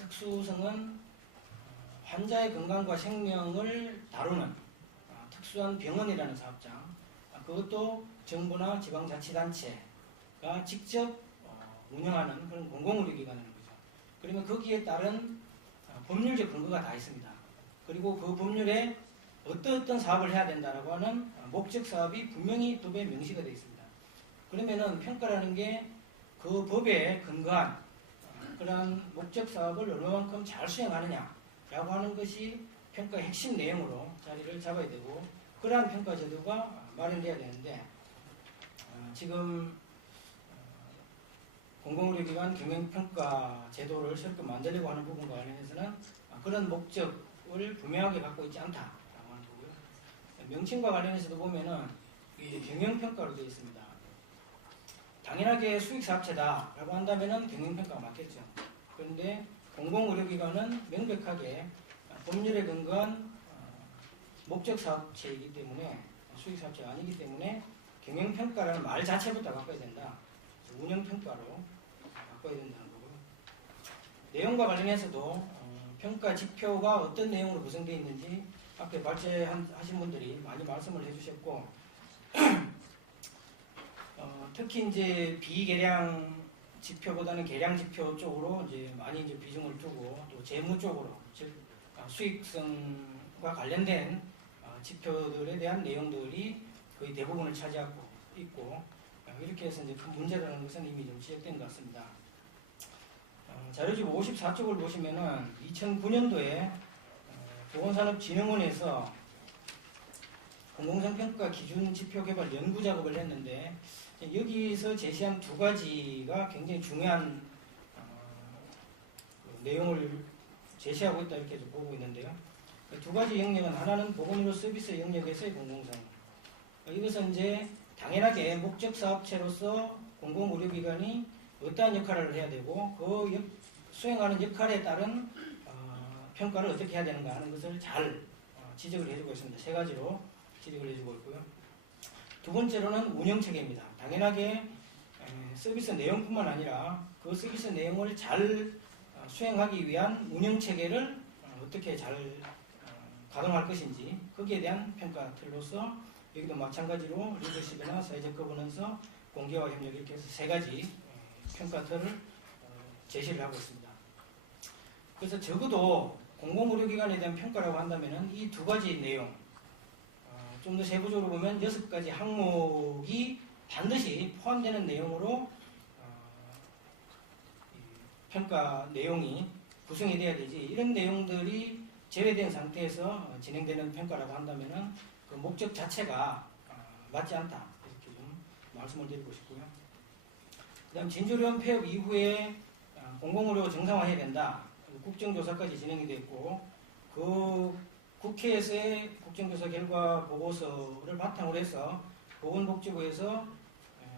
특수성은 환자의 건강과 생명을 다루는 특수한 병원이라는 사업장, 그것도 정부나 지방자치단체가 직접 운영하는 그런 공공의료기관인 거죠. 그러면 거기에 따른 법률적 근거가 다 있습니다. 그리고 그 법률에 어떤 사업을 해야 된다라고 하는 목적 사업이 분명히 법에 명시가 되어 있습니다. 그러면은 평가라는 게 그 법에 근거한 그러한 목적 사업을 얼마만큼 잘 수행하느냐라고 하는 것이 평가의 핵심 내용으로 자리를 잡아야 되고, 그러한 평가 제도가 마련돼야 되는데, 지금 공공의료기관 경영평가 제도를 새롭게 만들려고 하는 부분과 관련해서는 그런 목적을 분명하게 갖고 있지 않다라고 하는 거고요. 명칭과 관련해서도 보면은 경영평가로 되어 있습니다. 당연하게 수익사업체다라고 한다면은 경영평가가 맞겠죠. 그런데 공공의료기관은 명백하게 법률에 근거한 목적사업체이기 때문에, 수익사업체가 아니기 때문에 경영평가라는 말 자체부터 바꿔야 된다. 운영평가로 바꿔야 된다는 거고요. 내용과 관련해서도 평가 지표가 어떤 내용으로 구성되어 있는지 앞에 발제하신 분들이 많이 말씀을 해주셨고, 특히 이제 비계량 지표보다는 계량 지표 쪽으로 이제 많이 이제 비중을 두고, 또 재무 쪽으로, 즉 수익성과 관련된 지표들에 대한 내용들이 거의 대부분을 차지하고 있고, 이렇게 해서 이제 큰 문제라는 것은 이미 좀 지적된 것 같습니다. 자료집 54쪽을 보시면은 2009년도에 보건산업진흥원에서 공공성평가 기준 지표 개발 연구 작업을 했는데, 여기서 제시한 두 가지가 굉장히 중요한 내용을 제시하고 있다, 이렇게 보고 있는데요. 두 가지 영역은, 하나는 보건의료 서비스 영역에서의 공공성. 이것은 이제 당연하게 목적 사업체로서 공공의료기관이 어떠한 역할을 해야 되고, 그 수행하는 역할에 따른 평가를 어떻게 해야 되는가 하는 것을 잘 지적을 해주고 있습니다. 세 가지로 지적을 해주고 있고요. 두 번째로는 운영체계입니다. 당연하게 서비스 내용뿐만 아니라 그 서비스 내용을 잘 수행하기 위한 운영체계를 어떻게 잘 가동할 것인지, 거기에 대한 평가 틀로서 여기도 마찬가지로 리더십이나 사회적 거버넌스, 공개와 협력, 이렇게 해서 세 가지 평가 틀을 제시를 하고 있습니다. 그래서 적어도 공공의료기관에 대한 평가라고 한다면 이 두 가지 내용, 좀 더 세부적으로 보면 6가지 항목이 반드시 포함되는 내용으로 평가 내용이 구성이 돼야 되지, 이런 내용들이 제외된 상태에서 진행되는 평가라고 한다면 그 목적 자체가 맞지 않다, 이렇게 좀 말씀을 드리고 싶고요. 그 다음 진주령 폐업 이후에 공공의료 정상화해야 된다, 국정조사까지 진행이 됐고, 그 국회에서의 국정조사 결과 보고서를 바탕으로 해서 보건복지부에서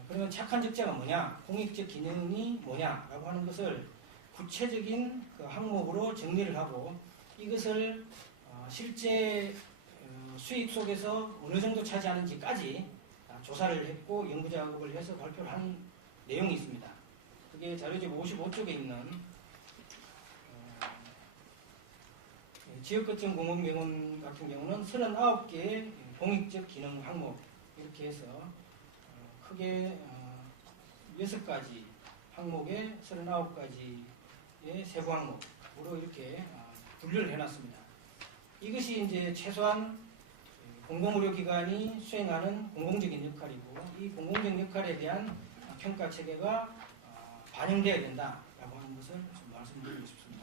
그러면 착한 적자가 뭐냐, 공익적 기능이 뭐냐라고 하는 것을 구체적인 그 항목으로 정리를 하고, 이것을 실제 수익 속에서 어느 정도 차지하는지까지 조사를 했고 연구작업을 해서 발표를 한 내용이 있습니다. 그게 자료집 55쪽에 있는 지역거점 공공병원 같은 경우는 39개의 공익적 기능 항목, 이렇게 해서 크게 6가지 항목에 39가지의 세부 항목으로 이렇게 분류를 해놨습니다. 이것이 이제 최소한 공공의료기관이 수행하는 공공적인 역할이고, 이 공공적 역할에 대한 평가 체계가 반영되어야 된다라고 하는 것을 좀 말씀드리고 싶습니다.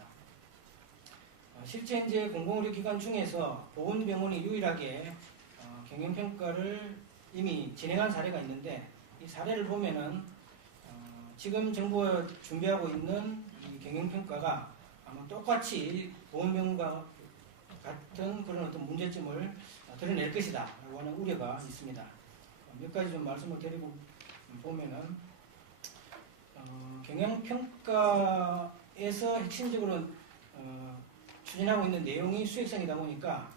실제 이제 공공의료기관 중에서 보건병원이 유일하게 경영평가를 이미 진행한 사례가 있는데, 이 사례를 보면은 지금 정부가 준비하고 있는 이 경영평가가 아마 똑같이 보건병원과 같은 그런 어떤 문제점을 드러낼 것이다 라고 하는 우려가 있습니다. 몇 가지 좀 말씀을 드리고 보면은 경영평가에서 핵심적으로 추진하고 있는 내용이 수익성이다 보니까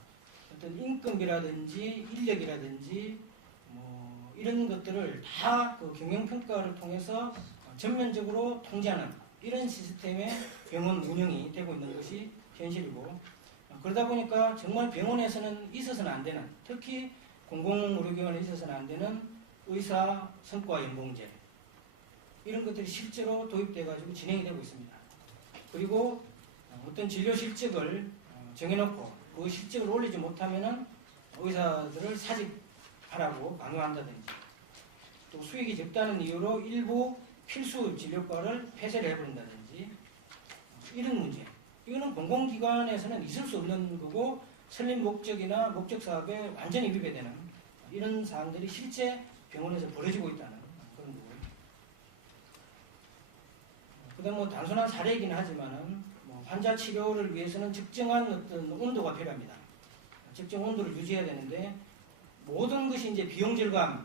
어떤 인건비라든지 인력이라든지 뭐 이런 것들을 다 그 경영평가를 통해서 전면적으로 통제하는 이런 시스템의 병원 운영이 되고 있는 것이 현실이고, 그러다 보니까 정말 병원에서는 있어서는 안 되는, 특히 공공의료기관에 있어서는 안 되는 의사 성과 연봉제, 이런 것들이 실제로 도입돼 가지고 진행이 되고 있습니다. 그리고 어떤 진료 실적을 정해놓고 그 실적을 올리지 못하면은 의사들을 사직하라고 강요한다든지, 또 수익이 적다는 이유로 일부 필수 진료과를 폐쇄를 해버린다든지, 이런 문제. 이거는 공공기관에서는 있을 수 없는 거고, 설립 목적이나 목적 사업에 완전히 위배되는 이런 사항들이 실제 병원에서 벌어지고 있다는 그런 거고요. 그다음 뭐 단순한 사례이긴 하지만은 환자 치료를 위해서는 특정한 어떤 온도가 필요합니다. 특정 온도를 유지해야 되는데, 모든 것이 이제 비용 절감이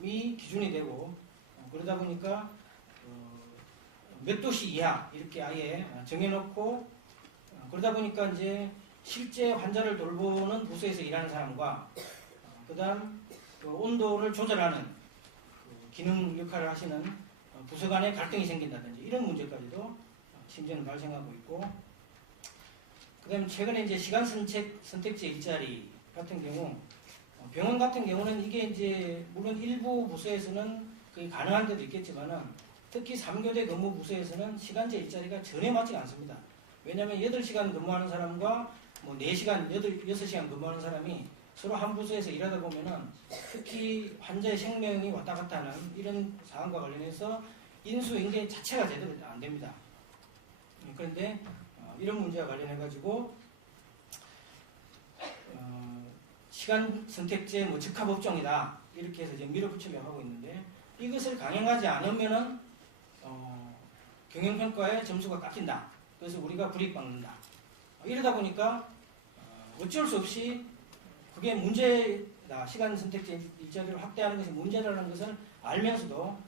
기준이 되고, 그러다 보니까 몇 도씨 이하 이렇게 아예 정해놓고, 그러다 보니까 이제 실제 환자를 돌보는 부서에서 일하는 사람과 그다음 그 온도를 조절하는 그 기능 역할을 하시는 부서 간의 갈등이 생긴다든지, 이런 문제까지도 심지어는 발생하고 있고, 그다음에 최근에 이제 시간 선택제 일자리 같은 경우, 병원 같은 경우는 이게 이제 물론 일부 부서에서는 그게 가능한 데도 있겠지만은, 특히 3교대 근무 부서에서는 시간제 일자리가 전혀 맞지 않습니다. 왜냐하면 8시간 근무하는 사람과 뭐 4시간, 6시간 근무하는 사람이 서로 한 부서에서 일하다 보면은, 특히 환자의 생명이 왔다 갔다 하는 이런 사항과 관련해서 인수인계 자체가 제대로 안 됩니다. 그런데 이런 문제와 관련해가지고 시간 선택제 뭐 적합업종이다 이렇게 해서 지금 밀어붙이려고 하고 있는데, 이것을 강행하지 않으면은 경영평가의 점수가 깎인다. 그래서 우리가 불이익받는다. 이러다 보니까 어쩔 수 없이 그게 문제다. 시간 선택제 일자리를 확대하는 것이 문제라는 것을 알면서도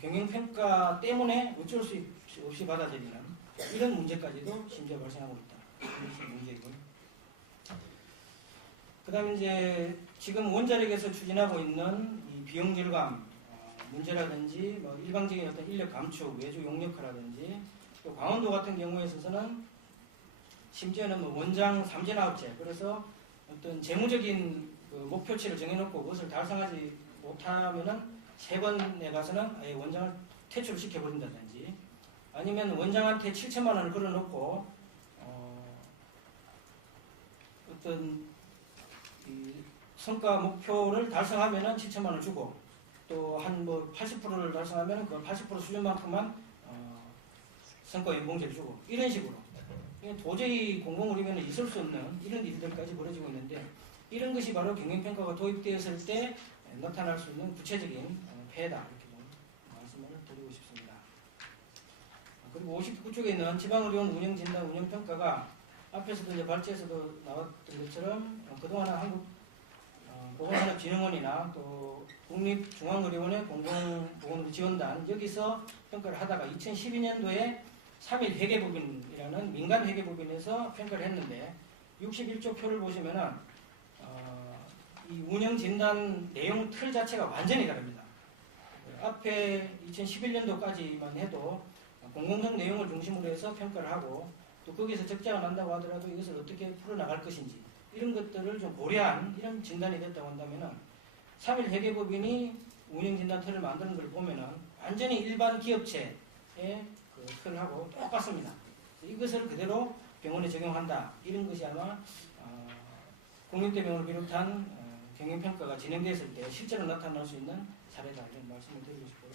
경영평가 때문에 어쩔 수 없이 받아들이는 이런 문제까지도 심지어 발생하고 있다. 이것이 문제이고요. 그 다음에 이제 지금 원자력에서 추진하고 있는 이 비용 절감 문제라든지, 뭐 일방적인 어떤 인력 감축, 외주 용역화라든지, 또 강원도 같은 경우에 있어서는 심지어는 뭐 원장 3진아웃제, 그래서 어떤 재무적인 그 목표치를 정해놓고 그것을 달성하지 못하면은 3번에 가서는 아예 원장을 퇴출을 시켜버린다든지, 아니면 원장한테 7천만 원을 걸어놓고 어떤 이 성과 목표를 달성하면은 7천만 원을 주고, 또 한 뭐 80%를 달성하면은 그 80% 수준만큼만 성과 연봉제를 주고, 이런 식으로 도저히 공공의료기관에 있을 수 없는 이런 일들까지 벌어지고 있는데, 이런 것이 바로 경영평가가 도입되었을 때 나타날 수 있는 구체적인 폐해다, 이렇게 좀 말씀을 드리고 싶습니다. 그리고 59쪽에 있는 지방의료원 운영진단 운영평가가 앞에서도 이제 발제에서도 나왔던 것처럼 그동안 한국 보건산업진흥원이나 또 국립중앙의료원의 공공보건지원단 여기서 평가를 하다가 2012년도에 3일 회계법인이라는 민간 회계법인에서 평가를 했는데, 61조 표를 보시면은 이 운영진단 내용 틀 자체가 완전히 다릅니다. 앞에 2011년도까지만 해도 공공성 내용을 중심으로 해서 평가를 하고, 또 거기서 적자가 난다고 하더라도 이것을 어떻게 풀어나갈 것인지 이런 것들을 좀 고려한 이런 진단이 됐다고 한다면은, 3일 회계법인이 운영진단 틀을 만드는 걸 보면은 완전히 일반 기업체의 그 틀하고 똑같습니다. 이것을 그대로 병원에 적용한다. 이런 것이 아마 국민대병원을 비롯한 경영평가가 진행됐을 때 실제로 나타날 수 있는 사례다. 이런 말씀을 드리고 싶고요.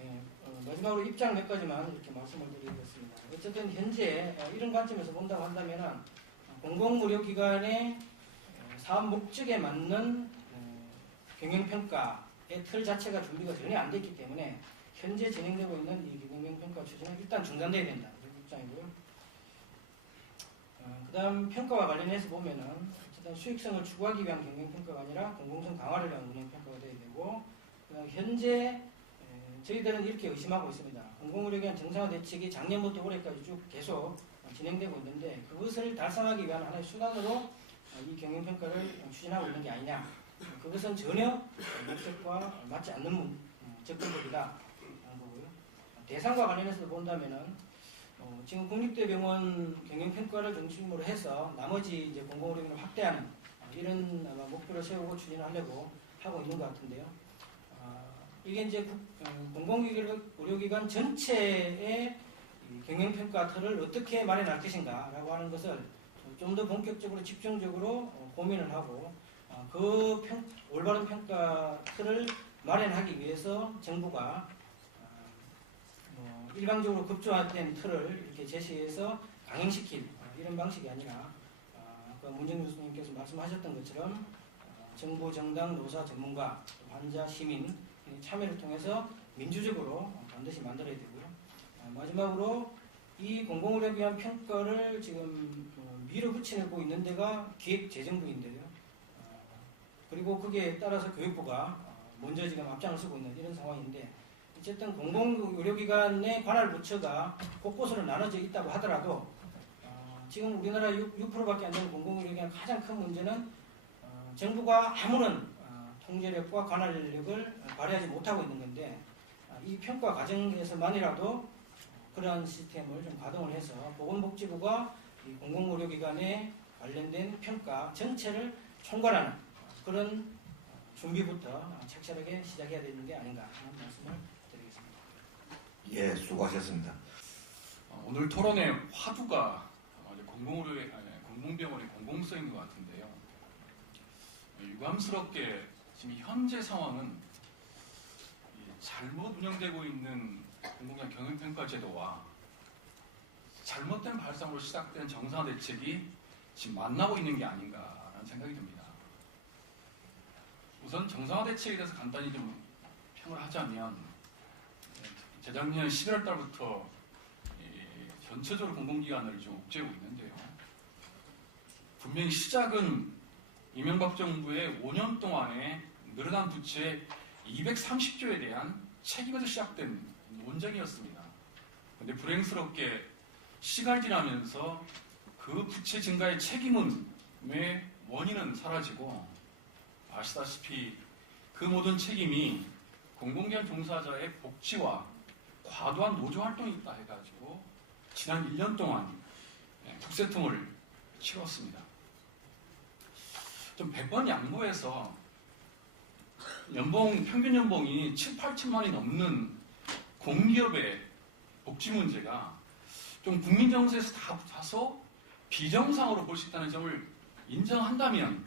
예, 마지막으로 입장 몇 가지만 이렇게 말씀을 드리겠습니다. 어쨌든 현재 이런 관점에서 본다고 한다면 공공의료기관의 사업 목적에 맞는 경영평가의 틀 자체가 준비가 전혀 안 됐기 때문에 현재 진행되고 있는 이 경영평가 추진은 일단 중단돼야 된다. 이런 입장이고요. 그 다음 평가와 관련해서 보면은 어쨌든 수익성을 추구하기 위한 경영평가가 아니라 공공성 강화를 위한 운영평가가 돼야 되고, 그다음 현재 저희들은 이렇게 의심하고 있습니다. 공공의료기관 정상화 대책이 작년부터 올해까지 쭉 계속 진행되고 있는데, 그것을 달성하기 위한 하나의 수단으로 이 경영평가를 추진하고 있는 게 아니냐. 그것은 전혀 목적과 맞지 않는 접근법이다. 대상과 관련해서 본다면은 지금 국립대병원 경영평가를 중심으로 해서 나머지 이제 공공의료기관을 확대하는 이런 아마 목표를 세우고 추진하려고 하고 있는 것 같은데요. 이게 이제 공공의료기관 전체의 경영평가 틀을 어떻게 마련할 것인가라고 하는 것을 좀 더 본격적으로 집중적으로 고민을 하고 그 올바른 평가 틀을 마련하기 위해서 정부가 일방적으로 급조화된 틀을 이렇게 제시해서 강행시킬 이런 방식이 아니라 아까 문정주 교수님께서 말씀하셨던 것처럼 정부, 정당, 노사, 전문가, 환자, 시민 참여를 통해서 민주적으로 반드시 만들어야 되고요. 마지막으로 이 공공의료기관 평가를 지금 밀어붙이고 있는 데가 기획재정부인데요. 그리고 거기에 따라서 교육부가 먼저 지금 앞장을 서고 있는 이런 상황인데 어쨌든 공공의료기관의 관할 부처가 곳곳으로 나눠져 있다고 하더라도 지금 우리나라 6%밖에 안 되는 공공의료기관 가장 큰 문제는 정부가 아무런 통제력과 관할력을 발휘하지 못하고 있는 건데 이 평가 과정에서만이라도 그러한 시스템을 좀 가동을 해서 보건복지부가 이 공공의료기관에 관련된 평가 전체를 총괄하는 그런 준비부터 착실하게 시작해야 되는 게 아닌가 하는 말씀을 드리겠습니다. 예, 수고하셨습니다. 오늘 토론의 화두가 공공병원의 공공성인 것 같은데요. 유감스럽게 지금 현재 상황은 잘못 운영되고 있는 공공기관 경영평가 제도와 잘못된 발상으로 시작된 정상화 대책이 지금 만나고 있는 게 아닌가라는 생각이 듭니다. 우선 정상화 대책에 대해서 간단히 좀 평을 하자면 재작년 11월 달부터 전체적으로 공공기관을 좀 옥죄고 있는데요. 분명히 시작은 이명박 정부의 5년 동안의 늘어난 부채 230조에 대한 책임에서 시작된 논쟁이었습니다. 그런데 불행스럽게 시간이 지나면서 그 부채 증가의 책임의 원인은 사라지고 아시다시피 그 모든 책임이 공공기관 종사자의 복지와 과도한 노조 활동이 있다 해가지고 지난 1년 동안 북새통을 치렀습니다. 좀 100번 양보해서 평균 연봉이 7, 8천만 원이 넘는 공기업의 복지 문제가 좀 국민 정서에서 다소 비정상으로 볼 수 있다는 점을 인정한다면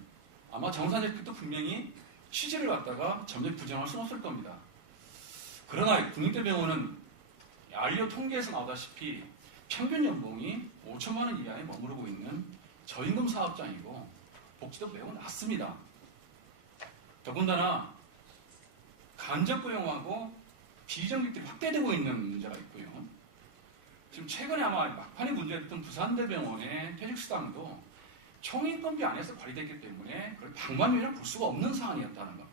아마 정상적도 분명히 취지를 갖다가 점점 부정할 수는 없을 겁니다. 그러나 국립대병원은 알리오 통계에서 나오다시피 평균 연봉이 5천만 원 이하에 머무르고 있는 저임금 사업장이고 복지도 매우 낮습니다. 더군다나 간접 고용하고 비정규직들이 확대되고 있는 문제가 있고요. 지금 최근에 아마 막판에 문제됐던 부산대병원의 퇴직수당도 총인건비 안에서 관리됐기 때문에 방관율을 볼 수가 없는 사안이었다는 겁니다.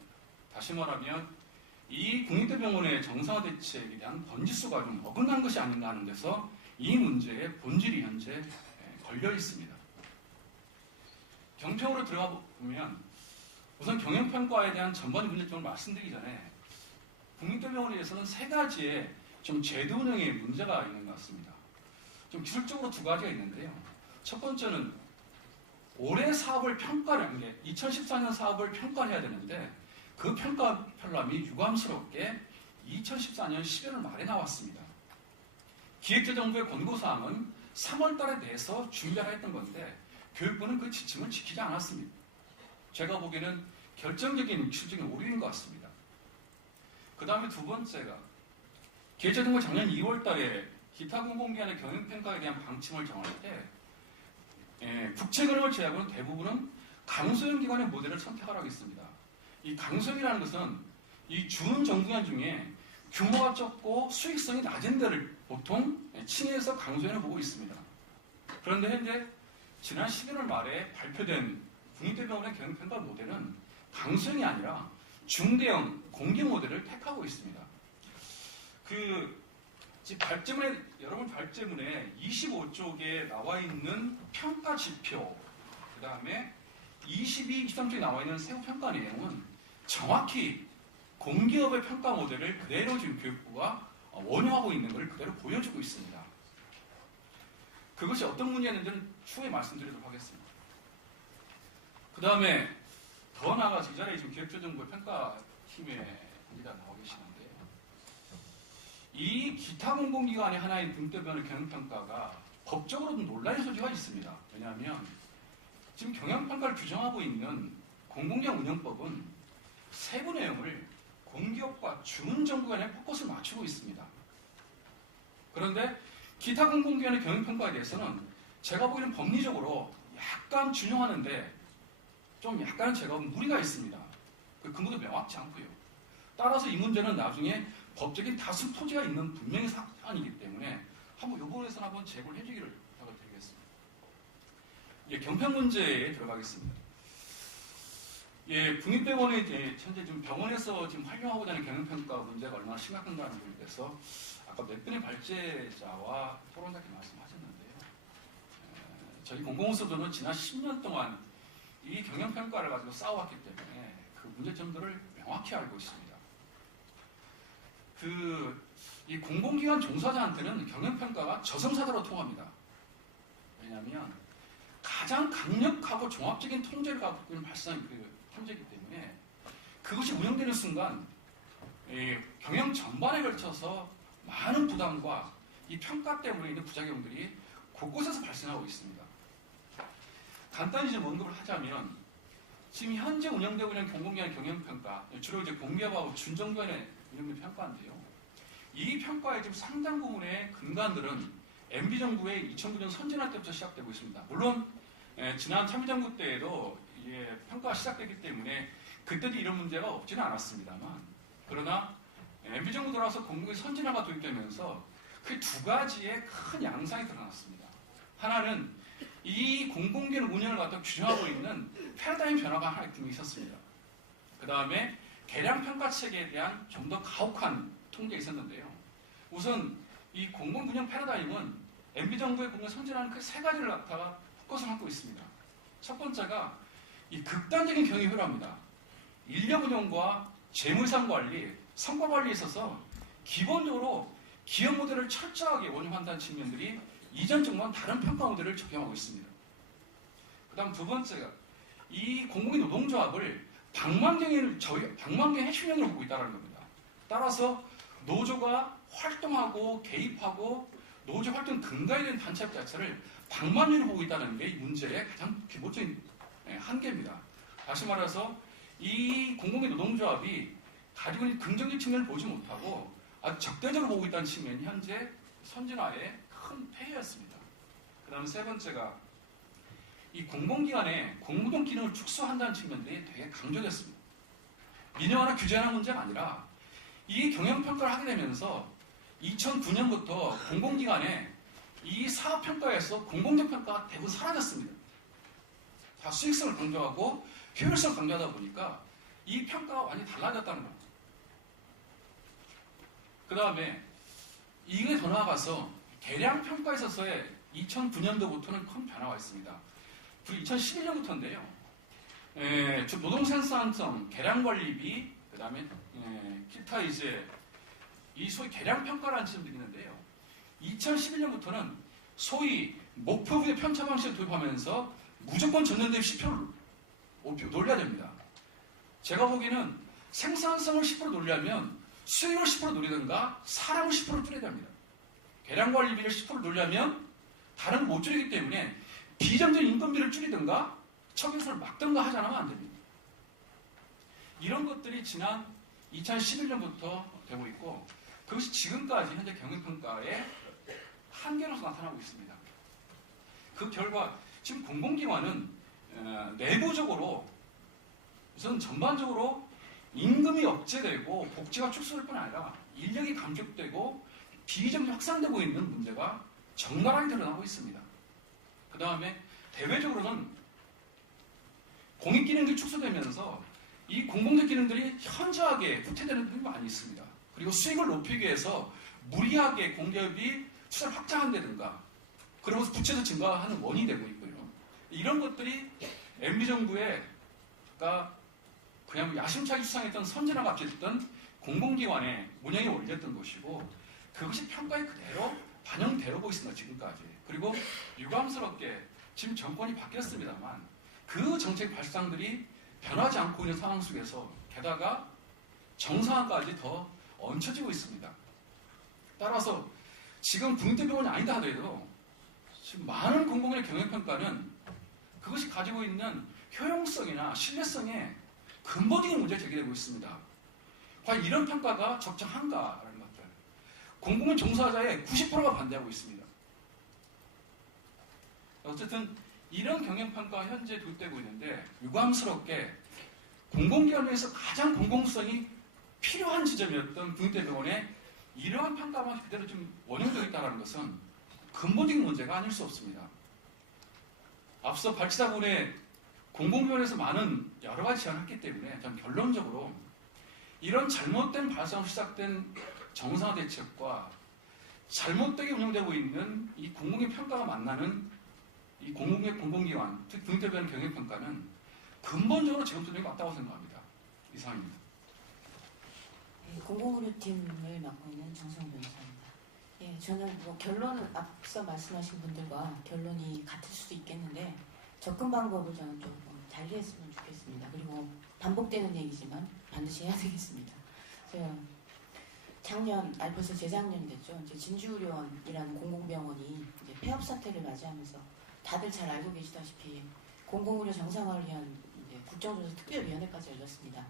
다시 말하면 이 국립대병원의 정상화 대책에 대한 번지수가 좀 어긋난 것이 아닌가 하는 데서 이 문제의 본질이 현재 걸려 있습니다. 경평으로 들어가 보면 우선 경영평가에 대한 전반적인 문제점을 말씀드리기 전에 국립대병원에 대해서는 세 가지의 좀 제도 운영에 문제가 있는 것 같습니다. 좀 기술적으로 두 가지가 있는데요. 첫 번째는 올해 사업을 평가를, 2014년 사업을 평가를 해야 되는데 그 평가 편람이 유감스럽게 2014년 12월 말에 나왔습니다. 기획재정부의 권고사항은 3월 달에 내서 준비하라 했던 건데 교육부는 그 지침을 지키지 않았습니다. 제가 보기에는 결정적인 기술적인 오류인 것 같습니다. 그 다음에 두 번째가 기획재정부 작년 2월 달에 기타 공공기관의 경영평가에 대한 방침을 정할 때 국채금을 제외하고는 대부분은 강소형 기관의 모델을 선택하라고 했습니다. 이 강소형이라는 것은 이 주는 정부기관 중에 규모가 적고 수익성이 낮은 데를 보통 칭해서 강소형을 보고 있습니다. 그런데 현재 지난 11월 말에 발표된 국립대병원의 경영평가 모델은 강소형이 아니라 중대형 공개 모델을 택하고 있습니다. 여러분 발제문에 25쪽에 나와 있는 평가 지표, 그 다음에 22, 23쪽에 나와 있는 세부 평가 내용은 정확히 공기업의 평가 모델을 그대로 지금 교육부가 원효하고 있는 것을 그대로 보여주고 있습니다. 그것이 어떤 문제였는지는 추후에 말씀드리도록 하겠습니다. 그 다음에 더 나아가서 이 자리에 지금 기획조정부 평가팀의 분이가 나와 계시는데, 이 기타 공공기관의 하나인 분대변의 경영평가가 법적으로도 논란의 소지가 있습니다. 왜냐하면 지금 경영평가를 규정하고 있는 공공기관 운영법은 세부 내용을 공기업과 주문정부 간의 포커스를 맞추고 있습니다. 그런데 기타 공공기관의 경영평가에 대해서는 제가 보기에는 법리적으로 약간 준용하는데 좀 약간 제가 무리가 있습니다. 그 근거도 명확치 않고요. 따라서 이 문제는 나중에 법적인 다수 토지가 있는 분명히 사안이기 때문에 한번 이 부분에서 한번 제고를 해주기를 부탁드리겠습니다. 예, 경평 문제에 들어가겠습니다. 예, 국립병원의 현재 지금 병원에서 지금 활용하고자 하는 경영평가 문제가 얼마나 심각한가는 부분에 대해서 아까 몇 분의 발제자와 토론자께 말씀하셨는데요. 저희 공공수도는 지난 10년 동안 이 경영평가를 가지고 싸워왔기 때문에 그 문제점들을 명확히 알고 있습니다. 이 공공기관 종사자한테는 경영평가가 저승사자로 통합니다. 왜냐하면 가장 강력하고 종합적인 통제를 갖고 있는 발상 통제이기 때문에 그것이 운영되는 순간 경영 전반에 걸쳐서 많은 부담과 이 평가 때문에 있는 부작용들이 곳곳에서 발생하고 있습니다. 간단히 좀 언급을 하자면 지금 현재 운영되고 있는 공공기관 경영평가, 주로 이제 공기업하고 준정기관의 운영된 평가인데요. 이 평가의 지금 상당 부분의 근간들은 MB정부의 2009년 선진화 때부터 시작되고 있습니다. 물론 지난 참여정부 때에도 평가가 시작됐기 때문에 그때도 이런 문제가 없지는 않았습니다만, 그러나 MB정부 들어와서 공공의 선진화가 도입되면서 그 두 가지의 큰 양상이 드러났습니다. 하나는 이 공공기관 운영을 갖다 규정하고 있는 패러다임 변화가 하나 있었습니다. 그 다음에 계량 평가 체계에 대한 좀 더 가혹한 통제가 있었는데요. 우선 이 공공운영 패러다임은 MB정부의 공공 선진화는 그 세 가지를 갖다가 포커스를 하고 있습니다. 첫 번째가 이 극단적인 경영 효율화입니다. 인력 운영과 재무상 관리, 성과 관리에 있어서 기본적으로 기업 모델을 철저하게 원용한다는 측면들이 이전 정부와는 다른 평가 모델을 적용하고 있습니다. 그 다음 두 번째가 이 공공의 노동조합을 방망경의 핵심형으로 보고 있다는 겁니다. 따라서 노조가 활동하고 개입하고 노조 활동 근간이 되는 단체 자체를 방망이로 보고 있다는 게 이 문제의 가장 기본적인 한계입니다. 다시 말해서 이 공공의 노동조합이 가지고 있는 긍정적 측면을 보지 못하고 아주 적대적으로 보고 있다는 측면이 현재 선진화의 큰 폐해였습니다. 그 다음에 세 번째가 이 공공기관의 공무동 기능을 축소한다는 측면들이 되게 강조됐습니다. 민영화나 규제하는 문제가 아니라 이 경영평가를 하게 되면서 2009년부터 공공기관의 이 사업평가에서 공공적 평가가 대부분 사라졌습니다. 다 수익성을 강조하고 효율성을 강조하다 보니까 이 평가가 완전히 달라졌다는 겁니다. 그 다음에 이게 더 나아가서 계량평가에 있어서의 2009년도부터는 큰 변화가 있습니다. 그리고 2011년부터인데요. 노동생산성, 계량관리비, 그 다음에 기타 이제 이 소위 계량평가라는 지점들이 있는데요. 2011년부터는 소위 목표부의 편차 방식을 도입하면서 무조건 전년대비 10%를 놀려야 됩니다. 제가 보기에는 생산성을 10% 놀려면 수익을 10% 놀리든가 사람을 10% 줄여야 됩니다. 계량관리비를 10% 놀려면 다른 거 못 줄이기 때문에 비정적인 인건비를 줄이든가 처분서를 막든가 하지 않으면 안 됩니다. 이런 것들이 지난 2011년부터 되고 있고 그것이 지금까지 현재 경영평가의 한계로서 나타나고 있습니다. 그 결과 지금 공공기관은 내부적으로 우선 전반적으로 임금이 억제되고 복지가 축소될 뿐 아니라 인력이 감축되고 비정이 확산되고 있는 문제가 적나라하게 드러나고 있습니다. 그 다음에 대외적으로는 공익기능들이 축소되면서 이 공공적 기능들이 현저하게 후퇴되는 부분이 많이 있습니다. 그리고 수익을 높이기 위해서 무리하게 공기업이 투자를 확장한다든가 그러면서 부채도 증가하는 원인이 되고 있고요. 이런 것들이 MB정부가 그냥 야심차게 추상했던 선진화가 앞서있던 공공기관의 운영에 올렸던 것이고 그것이 평가에 그대로 반영되어 보고 있습니다. 지금까지. 그리고 유감스럽게 지금 정권이 바뀌었습니다만 그 정책 발상들이 변하지 않고 있는 상황 속에서 게다가 정상화까지 더 얹혀지고 있습니다. 따라서 지금 국립대병원이 아니다 하더라도 지금 많은 공공의 경영평가는 그것이 가지고 있는 효용성이나 신뢰성에 근본적인 문제가 제기되고 있습니다. 과연 이런 평가가 적정한가라는 것들. 공공의 종사자의 90%가 반대하고 있습니다. 어쨌든 이런 경영평가가 현재 도입되고 있는데 유감스럽게 공공기관에서 가장 공공성이 필요한 지점이었던 국립대병원에 이러한 평가만 그대로 좀 원용되어 있다는 것은 근본적인 문제가 아닐 수 없습니다. 앞서 발치다 분의 공공기관에서 많은 여러 가지 제안을 했기 때문에 저는 결론적으로 이런 잘못된 발상으로 시작된 정상화 대책과 잘못되게 운영되고 있는 이 공공의 평가가 만나는 이 공공기관, 특히 국립대병원 경영평가는 근본적으로 지금 수준이 맞다고 생각합니다. 이상입니다. 공공의료팀을 맡고 있는 정성 변호사입니다. 예, 저는 뭐 결론은 앞서 말씀하신 분들과 결론이 같을 수도 있겠는데 접근 방법을 저는 조금 달리했으면 좋겠습니다. 그리고 반복되는 얘기지만 반드시 해야 되겠습니다. 제가 작년, 벌써 재작년이 됐죠. 이제 진주의료원이라는 공공병원이 이제 폐업 사태를 맞이하면서 다들 잘 알고 계시다시피 공공의료 정상화를 위한 이제 국정조사 특별위원회까지 열렸습니다.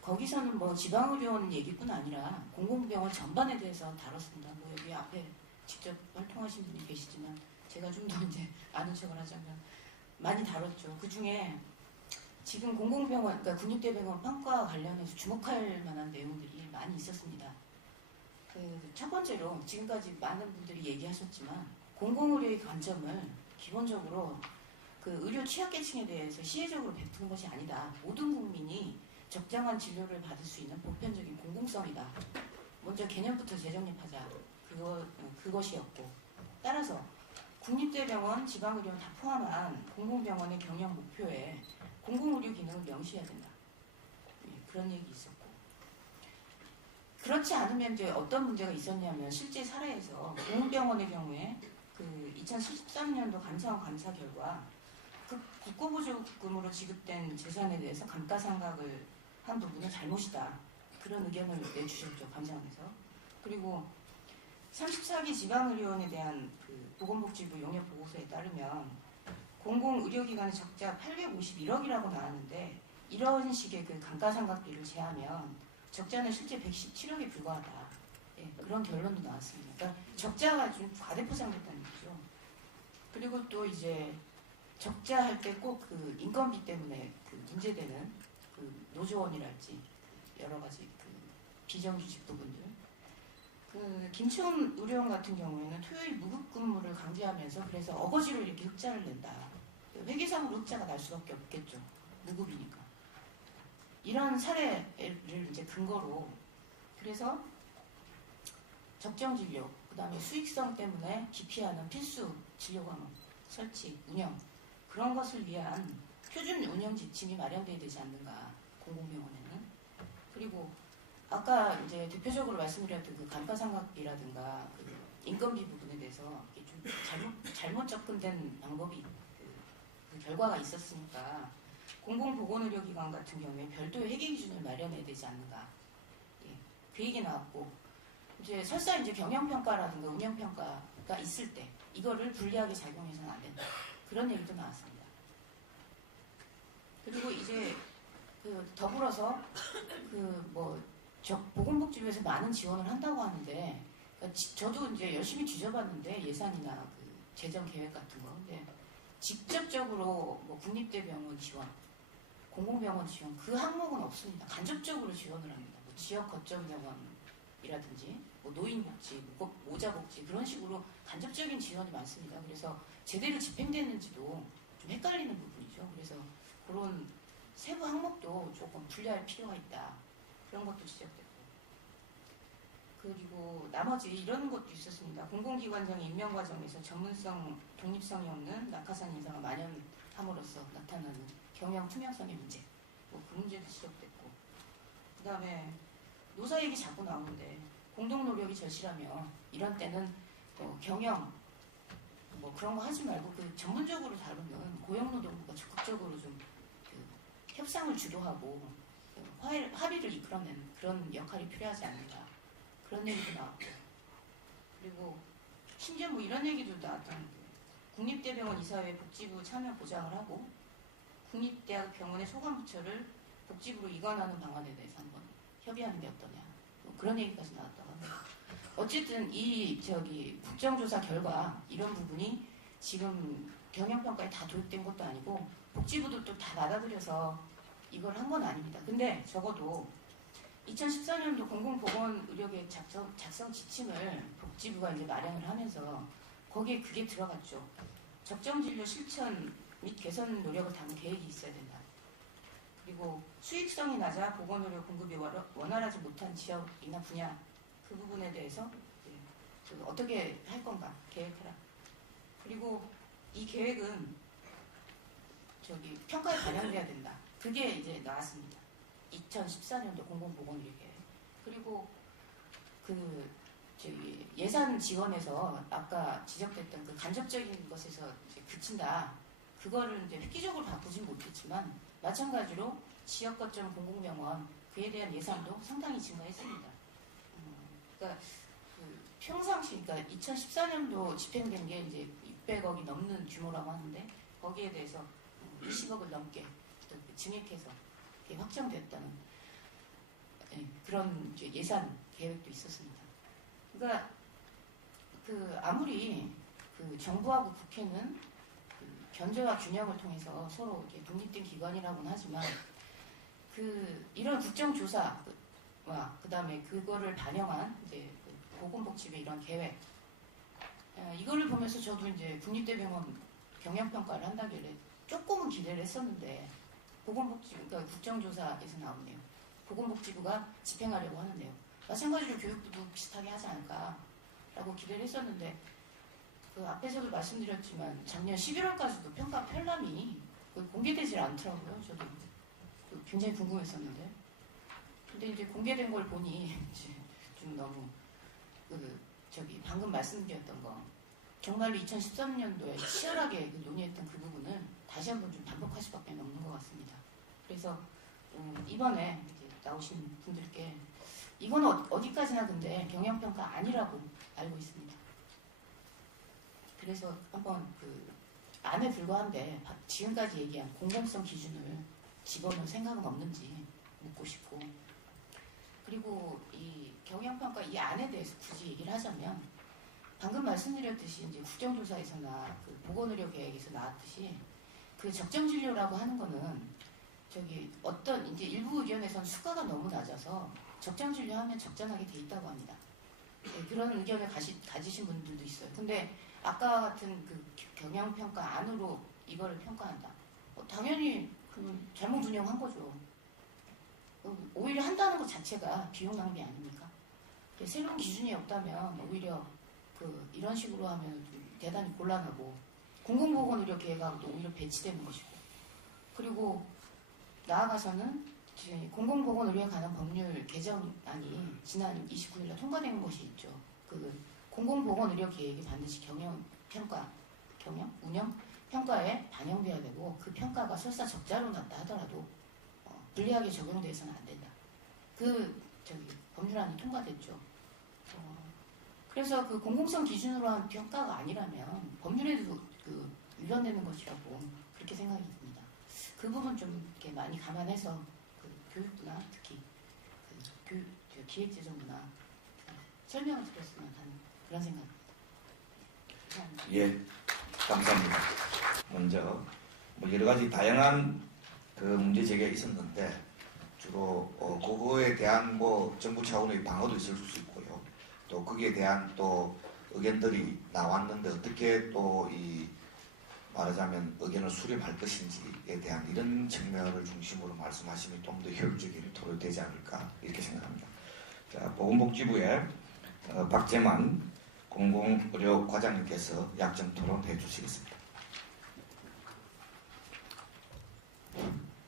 거기서는 뭐 지방의료원 얘기뿐 아니라 공공병원 전반에 대해서 다뤘습니다. 뭐 여기 앞에 직접 활동하신 분이 계시지만 제가 좀 더 이제 아는 척을 하자면 많이 다뤘죠. 그 중에 지금 공공병원, 그러니까 국립대병원 평가와 관련해서 주목할 만한 내용들이 많이 있었습니다. 첫 번째로 지금까지 많은 분들이 얘기하셨지만 공공의료의 관점을 기본적으로 그 의료 취약계층에 대해서 시혜적으로 베푸는 것이 아니다. 모든 국민이 적정한 진료를 받을 수 있는 보편적인 공공성이다. 먼저 개념부터 재정립하자. 그것이었고, 따라서 국립대병원, 지방의료원 다 포함한 공공병원의 경영 목표에 공공의료 기능을 명시해야 된다. 그런 얘기 있었고, 그렇지 않으면 이제 어떤 문제가 있었냐면 실제 사례에서 공공병원의 경우에 그 2013년도 감사원 감사 결과 그 국고보조금으로 지급된 재산에 대해서 감가상각을 한 부분은 잘못이다. 그런 의견을 내주셨죠, 감사원에서. 그리고 34기 지방의료원에 대한 그 보건복지부 용역보고서에 따르면 공공의료기관의 적자 851억이라고 나왔는데 이런 식의 그 감가상각비를 제하면 적자는 실제 117억에 불과하다. 예, 그런 결론도 나왔습니다. 그러니까 적자가 좀 과대포장됐다는 얘기죠. 그리고 또 이제 적자할 때 꼭 그 인건비 때문에 그 문제되는 그 노조원이랄지 여러 가지 그 비정규직 부분들. 그 김치원 의료원 같은 경우에는 토요일 무급 근무를 강제하면서 그래서 어거지로 이렇게 흑자를 낸다. 회계상으로 흑자가 날 수밖에 없겠죠. 무급이니까. 이런 사례를 이제 근거로 그래서 적정 진료, 그 다음에 수익성 때문에 기피하는 필수 진료 과목 설치, 운영 그런 것을 위한 표준 운영 지침이 마련돼야 되지 않는가 공공병원에는. 그리고 아까 이제 대표적으로 말씀드렸던 그 감가상각비라든가 그 인건비 부분에 대해서 좀 잘못 접근된 방법이 그 결과가 있었으니까 공공보건의료기관 같은 경우에 별도의 회계 기준을 마련해야 되지 않는가. 예, 그 얘기 나왔고 이제 설사 이제 경영평가라든가 운영평가가 있을 때 이거를 불리하게 작용해서는 안 된다. 그런 얘기도 나왔습니다. 그리고 이제 그 더불어서 보건복지부에서 많은 지원을 한다고 하는데 그러니까 저도 이제 열심히 뒤져봤는데 예산이나 그 재정 계획 같은 거 근데 직접적으로 뭐 국립대병원 지원, 공공병원 지원 그 항목은 없습니다. 간접적으로 지원을 합니다. 뭐 지역 거점 병원이라든지 뭐 노인복지, 모자복지 그런 식으로 간접적인 지원이 많습니다. 그래서 제대로 집행되는지도 좀 헷갈리는 부분이죠. 그래서 그런 세부 항목도 조금 분리할 필요가 있다. 그런 것도 지적됐고. 그리고 나머지 이런 것도 있었습니다. 공공기관장 임명 과정에서 전문성, 독립성이 없는 낙하산 인사가 만연함으로써 나타나는 경영 투명성의 문제. 그 문제도 지적됐고. 그 다음에 노사 얘기 자꾸 나오는데 공동 노력이 절실하며 이런 때는 경영 뭐 그런 거 하지 말고 그 전문적으로 다루는 고용노동부가 적극적으로 좀 협상을 주도하고 합의를 이끌어내는 그런 역할이 필요하지 않을까 그런 얘기도 나왔고 그리고 심지어 뭐 이런 얘기도 나왔던 국립대병원 이사회 복지부 참여 보장을 하고 국립대학 병원의 소관부처를 복지부로 이관하는 방안에 대해서 한번 협의하는 게 어떠냐 뭐 그런 얘기까지 나왔다고 합니다. 어쨌든 이 국정조사 결과 이런 부분이 지금 경영평가에 다 도입된 것도 아니고 복지부도 또 다 받아들여서 이걸 한 건 아닙니다. 근데 적어도 2014년도 공공보건의료계획 작성 지침을 복지부가 이제 마련을 하면서 거기에 그게 들어갔죠. 적정진료 실천 및 개선 노력을 담은 계획이 있어야 된다. 그리고 수익성이 낮아 보건의료 공급이 원활하지 못한 지역이나 분야 그 부분에 대해서 어떻게 할 건가 계획해라. 그리고 이 계획은 평가에 반영돼야 된다. 그게 이제 나왔습니다. 2014년도 공공보건의료 계획. 그리고 예산 지원에서 아까 지적됐던 그 간접적인 것에서 이제 그친다. 그거를 이제 획기적으로 바꾸진 못했지만 마찬가지로 지역 거점 공공병원 그에 대한 예산도 상당히 증가했습니다. 그러니까 평상시 그러니까 2014년도 집행된 게 이제 600억이 넘는 규모라고 하는데 거기에 대해서 20억을 넘게 증액해서 확정됐다는 그런 예산 계획도 있었습니다. 그러니까 아무리 정부하고 국회는 견제와 균형을 통해서 서로 독립된 기관이라고는 하지만 이런 국정조사와 그다음에 그거를 반영한 이제 보건복지부의 이런 계획 이거를 보면서 저도 이제 국립대병원 경영평가를 한다길래 조금은 기대를 했었는데 보건복지부 그러니까 국정조사에서 나오네요. 보건복지부가 집행하려고 하는데요. 마찬가지로 교육부도 비슷하게 하지 않을까라고 기대를 했었는데 앞에서도 말씀드렸지만 작년 11월까지도 평가 편람이 공개되질 않더라고요. 저도 굉장히 궁금했었는데 근데 이제 공개된 걸 보니 이제 좀 너무 방금 말씀드렸던 거 정말로 2013년도에 치열하게 논의했던 그 부분은 다시 한번 좀 반복할 수밖에 없는 것 같습니다. 그래서 이번에 나오신 분들께 이건 어디까지나 근데 경영평가 아니라고 알고 있습니다. 그래서 한번 안에 불과한데 지금까지 얘기한 공공성 기준을 집어넣을 생각은 없는지 묻고 싶고 그리고 이 경영평가 이 안에 대해서 굳이 얘기를 하자면 방금 말씀드렸듯이 이제 국정조사에서나 보건의료 계획에서 나왔듯이 적정진료라고 하는 거는 어떤 이제 일부 의견에선 수가가 너무 낮아서 적정진료 하면 적정하게 돼 있다고 합니다. 네, 그런 의견을 가지신 분들도 있어요. 근데 아까 같은 경영평가 안으로 이거를 평가한다. 당연히 잘못 운영한 거죠. 오히려 한다는 것 자체가 비용 낭비 아닙니까? 새로운 기준이 없다면 오히려 이런 식으로 하면 대단히 곤란하고 공공보건의료 계획하고도 오히려 배치되는 것이고 그리고 나아가서는 공공보건의료에 관한 법률 개정안이 지난 29일날 통과된 것이 있죠. 공공보건의료 계획이 반드시 운영 평가에 반영돼야 되고 그 평가가 설사 적자로 났다 하더라도 불리하게 적용돼서는 안 된다. 법률안이 통과됐죠. 그래서 공공성 기준으로 한 평가가 아니라면 법률에도 위반되는 것이라고 그렇게 생각이 듭니다. 그 부분 좀 이렇게 많이 감안해서 교육부나 특히 기획재정부나 설명을 드렸으면 하는 그런 생각입니다. 예, 감사합니다. 먼저 여러 가지 다양한 문제 제기가 있었는데 주로 그거에 대한 정부 차원의 방어도 있을 수 있고요. 또 거기에 대한 또 의견들이 나왔는데 어떻게 또 말하자면 의견을 수렴할 것인지에 대한 이런 측면을 중심으로 말씀하시면 좀 더 효율적인 토론이 되지 않을까 이렇게 생각합니다. 자, 보건복지부의 박재만 공공의료과장님께서 약정 토론해 주시겠습니다.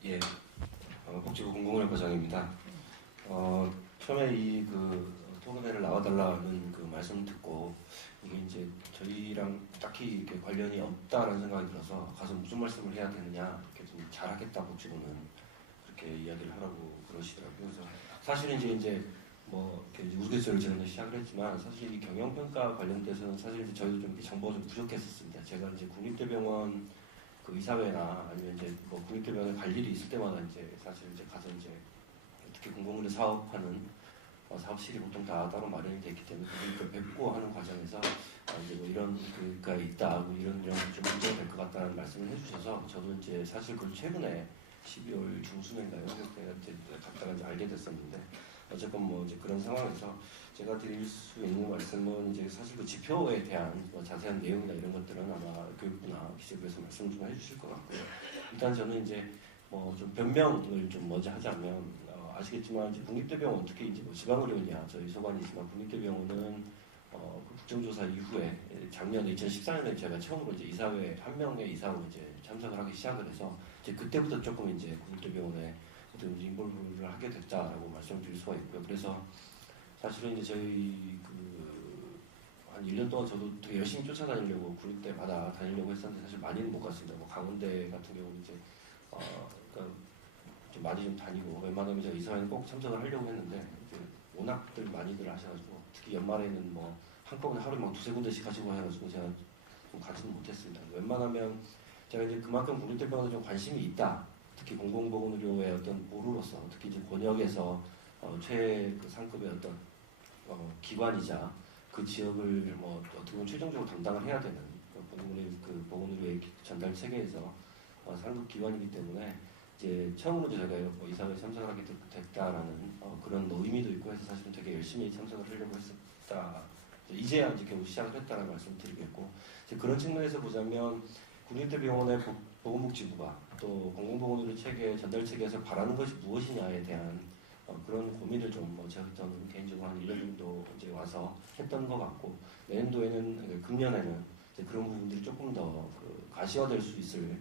예, 복지부 공공의료과장입니다. 처음에 토론회를 나와달라는 그 말씀 듣고 이게 이제 저희랑 딱히 이렇게 관련이 없다라는 생각이 들어서 가서 무슨 말씀을 해야 되느냐 이렇게 좀 잘하겠다고 치고는 그렇게 이야기를 하라고 그러시더라고요. 그래서 사실은 이제 뭐 이렇게 이제 우스갯소리를 지금 시작을 했지만 사실 이 경영평가 관련돼서는 사실 이제 저희도 좀 이렇게 정보가 좀 부족했었습니다. 제가 이제 국립대병원 그 이사회나 아니면 이제 뭐 국립대병원에 갈 일이 있을 때마다 이제 사실 이제 가서 이제 특히 공공의료 사업하는 사업실이 보통 다 따로 마련이 되어 있기 때문에 그걸 뵙고 하는 과정에서 이제 뭐 이런 그가 있다, 뭐 이런 좀 문제가 될 것 같다는 말씀을 해주셔서 저도 이제 사실 그걸 최근에 12월 중순인가요? 그때 이제 갔다가 이제 알게 됐었는데 어쨌건 뭐 이제 그런 상황에서 제가 드릴 수 있는 말씀은 이제 사실 그 지표에 대한 뭐 자세한 내용이나 이런 것들은 아마 교육부나 기재부에서 말씀을 좀 해주실 것 같고요. 일단 저는 이제 뭐 좀 변명을 좀 먼저 하자면 아시겠지만 이제 국립대병원 특히 이제 뭐 지방의료원이야 저희 소관이지만 국립대병원은 그 국정조사 이후에 작년 2014년에 제가 처음으로 이제 이사회 한 명의 이사로 이제 참석을 하기 시작을 해서 이제 그때부터 조금 이제 국립대병원에 어떤 인볼브를 하게 됐다라고 말씀드릴 수가 있고요. 그래서 사실은 이제 저희 한 1년 동안 저도 되게 열심히 쫓아다니려고 국립대마다 다니려고 했었는데 사실 많이는 못 갔습니다. 뭐 강원대 같은 경우는 이제 그러니까 좀 많이 좀 다니고 웬만하면 제가 이사회는 꼭 참석을 하려고 했는데 이제 워낙들 많이들 하셔가지고 특히 연말에는 뭐 한꺼번에 하루에 막 두세 군데씩 하시고 해가지고 제가 좀 가지는 못했습니다. 웬만하면 제가 이제 그만큼 국립대병원에 좀 관심이 있다. 특히 공공보건의료의 어떤 보루로서 특히 이제 권역에서 최그 상급의 어떤 기관이자 그 지역을 뭐 어떻게 보면 최종적으로 담당을 해야 되는 보건의료의 전달 체계에서 상급 기관이기 때문에 이제 처음으로 제가 뭐 이사회에 참석을 하게 됐다라는 그런 의미도 있고 해서 사실은 되게 열심히 참석을 하려고 했었다. 이제야 이제 겨우 시작을 했다는 말씀을 드리겠고 이제 그런 측면에서 보자면 국립대병원의 보건복지부가 또 공공보건의료 체계 전달 체계에서 바라는 것이 무엇이냐에 대한 그런 고민을 좀 저는 개인적으로 한 1년 정도 이제 와서 했던 것 같고 내년도에는 금년에는 이제 그런 부분들이 조금 더 가시화될 수 있을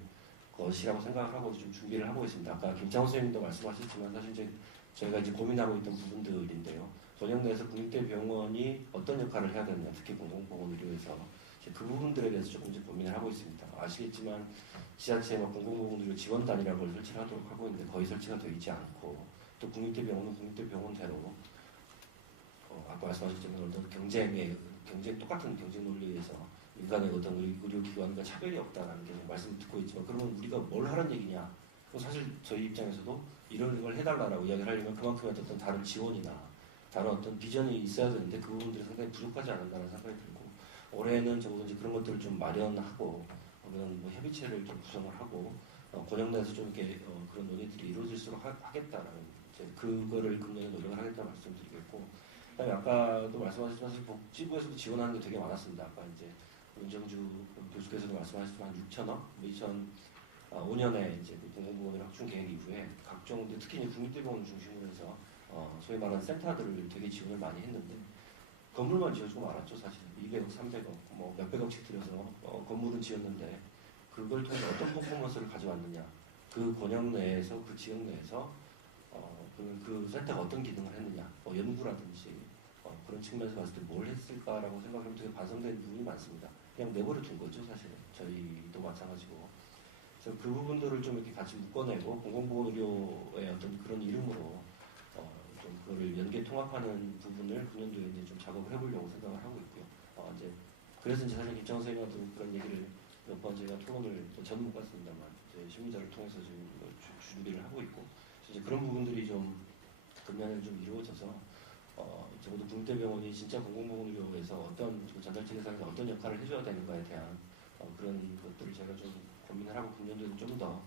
것이라고 생각을 하고 좀 준비를 하고 있습니다. 아까 김창호 선생님도 말씀하셨지만 사실 이제 저희가 이제 고민하고 있던 부분들인데요. 권역 내에서 국립대병원이 어떤 역할을 해야 되느냐, 특히 공공보건의료에서 그 부분들에 대해서 조금 이제 고민을 하고 있습니다. 아시겠지만 지자체 공공보건의료 지원단이라는 걸 설치를 하도록 하고 있는데 거의 설치가 되어 있지 않고 또 국립대병원은 국립대병원대로 아까 말씀하셨지만 어떤 똑같은 경쟁 논리에서 민간의 어떤 의료기관과 차별이 없다는 게 말씀을 듣고 있지만 그러면 우리가 뭘 하는 얘기냐? 사실 저희 입장에서도 이런 걸 해달라고 이야기를 하려면 그만큼의 어떤 다른 지원이나 다른 어떤 비전이 있어야 되는데 그 부분들이 상당히 부족하지 않았다는 생각이 들고 올해는 적어도 이제 그런 것들을 좀 마련하고 그런 뭐 협의체를 좀 구성을 하고 권역 내에서 좀 이렇게 그런 논의들이 이루어질수록 하겠다라는 이제 그거를 금년에 노력을 하겠다는 말씀드리겠고 그다음에 아까도 말씀하셨지만 사실 복지부에서도 지원하는 게 되게 많았습니다. 아까 이제 윤정주 교수께서도 말씀하셨지만 6천억, 2005년에 이제 공공보건의료 확충 계획 이후에 각종 특히 이제 국립대병원 중심으로 해서 소위 말하는 센터들을 되게 지원을 많이 했는데 건물만 지어주고 말았죠. 사실 200억, 300억, 뭐 몇백억씩 들여서 건물은 지었는데 그걸 통해서 어떤 퍼포먼스를 가져왔느냐, 그 권역 내에서 그 지역 내에서 그 센터가 어떤 기능을 했느냐, 연구라든지 그런 측면에서 봤을 때 뭘 했을까라고 생각하면 되게 반성되는 부분이 많습니다. 그냥 내버려 둔 거죠, 사실은. 저희도 마찬가지고. 그래서 그 부분들을 좀 이렇게 같이 묶어내고 공공보건의료의 어떤 그런 이름으로 좀 그거를 연계 통합하는 부분을 금년도에 이제 좀 작업을 해보려고 생각을 하고 있고요. 이제 그래서 이제 사실 김창호 선생님한테 그런 얘기를 몇 번 저희가 토론을 저는 못 갔습니다만 이제 심의자를 통해서 지금 준비를 하고 있고 이제 그런 부분들이 좀 금년에 좀 이루어져서 적어도 국립대병원이 진짜 공공보건의료에서 어떤 전달체계에서 어떤 역할을 해줘야 되는가에 대한 그런 것들을 제가 좀 고민을 하고 금년도에는 좀 더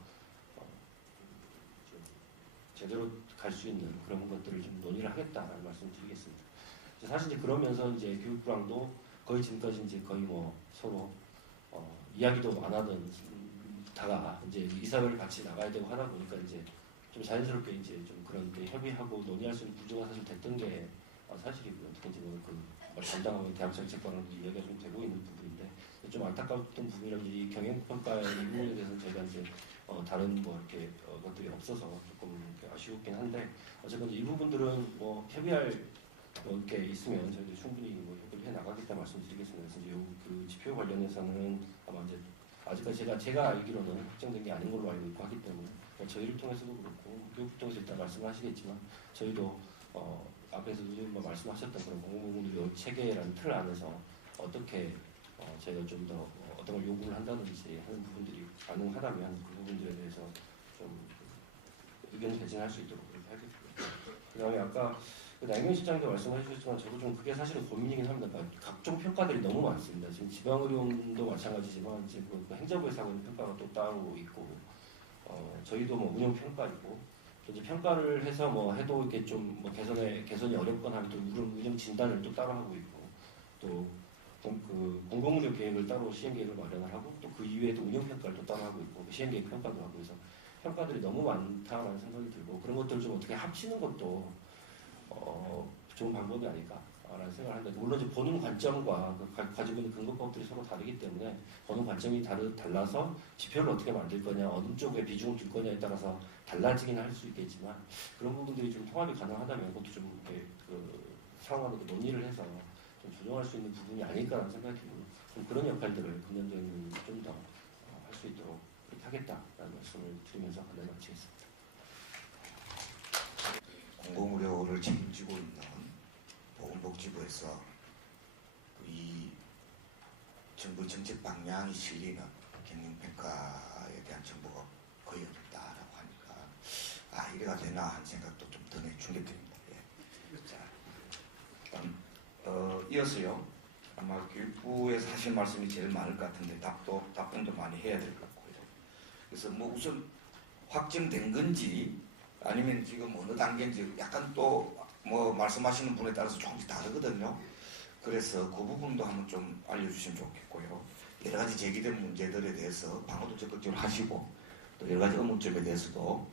제대로 갈 수 있는 그런 것들을 좀 논의를 하겠다라는 말씀을 드리겠습니다. 사실 이제 그러면서 이제 교육부랑도 거의 지금까지 이제 거의 뭐 서로 이야기도 안 하던 다가 이제 이사회를 같이 나가야 되고 하다 보니까 이제 좀 자연스럽게 이제 좀 그런 협의하고 논의할 수 있는 구조가 사실 됐던 게 사실이고요. 특히 이제 그 담당하고 대학 정책과는 이야기가 좀 되고 있는 부분인데 좀 안타까웠던 부분이라면 이 경영평가의 이 부분에 대해서는 제가 이제 다른 뭐 이렇게 것들이 없어서 조금 이렇게 아쉬웠긴 한데 어쨌든 이 부분들은 뭐 협의할 게 있으면 저희도 충분히 뭐 협의를 해 나가겠다 말씀드리겠습니다. 그래서 이제 그 지표 관련해서는 아마 이제 아직까지 제가 알기로는 확정된 게 아닌 걸로 알고 있고 하기 때문에 저희를 통해서도 그렇고 교육부 통해서 일단 말씀하시겠지만 저희도 앞에서도 뭐 말씀하셨던 그런 공공부문 체계라는 틀 안에서 어떻게 저희가 좀 더 어떤 걸 요구를 한다든지 하는 부분들이 가능하다면 그 부분들에 대해서 좀 의견 개진할 수 있도록 그렇게 하겠습니다. 그 다음에 아까 남경 실장도 말씀해 주셨지만 저도 좀 그게 사실은 고민이긴 합니다. 그러니까 각종 평가들이 너무 많습니다. 지금 지방의료원도 마찬가지지만 이제 그 행정부에서 하고 있는 평가가 또 따로 있고 저희도 뭐 운영 평가이고 이제 평가를 해서 뭐 해도 이렇게 좀 뭐 개선이 어렵거나 하면 또 운영 진단을 또 따로 하고 있고 또 그 공공운영 계획을 따로 시행 계획을 마련을 하고 또 그 이외에도 운영 평가를 또 따로 하고 있고 시행 계획 평가도 하고 해서 평가들이 너무 많다라는 생각이 들고 그런 것들을 좀 어떻게 합치는 것도 좋은 방법이 아닐까라는 생각을 하는데 물론 이제 보는 관점과 가지고 있는 근거법들이 서로 다르기 때문에 보는 관점이 달라서 지표를 어떻게 만들 거냐 어느 쪽에 비중을 줄 거냐에 따라서 달라지긴 할 수 있겠지만 그런 부분들이 좀 통합이 가능하다면 그것도 좀 이렇게 그 상황으로 논의를 해서 좀 조정할 수 있는 부분이 아닐까라는 생각이 들고 좀 그런 역할들을 금년도에는 좀 더 할 수 있도록 그렇게 하겠다라는 말씀을 드리면서 네, 마치겠습니다. 공공의료를 책임지고 있는 보건복지부에서 이 정부 정책 방향이 실리는 경영평가에 대한 정보가 거의 없다라고 하니까 이래가 되나 하는 생각도 좀 더 중개됩니다. 예. 자, 이어서요. 아마 교육부에서 하실 말씀이 제일 많을 것 같은데 답변도 많이 해야 될 것 같고요. 그래서 뭐 우선 확정된 건지 아니면 지금 어느 단계인지 약간 또 뭐 말씀하시는 분에 따라서 조금씩 다르거든요. 그래서 그 부분도 한번 좀 알려주시면 좋겠고요. 여러 가지 제기된 문제들에 대해서 방어도 적극적으로 하시고 또 여러 가지 의문점에 대해서도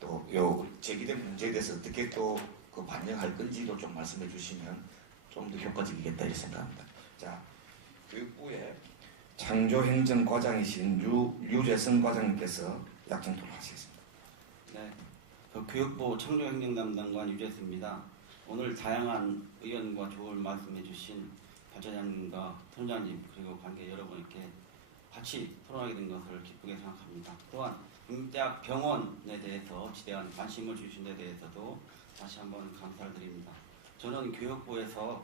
또 요 제기된 문제에 대해서 어떻게 또 그 반영할 건지도 좀 말씀해 주시면 좀 더 효과적이겠다 이렇게 생각합니다. 자, 교육부의 창조행정과장이신 유재선 과장님께서 약정 토론하시겠습니다. 네, 교육부 창조행정 담당관 유재수입니다. 오늘 다양한 의견과 조언을 말씀해 주신 발전장님과 선장님 그리고 관계 여러분께 같이 토론하게 된 것을 기쁘게 생각합니다. 또한 국민대학 병원에 대해서 지대한 관심을 주신 데 대해서도 다시 한번 감사를 드립니다. 저는 교육부에서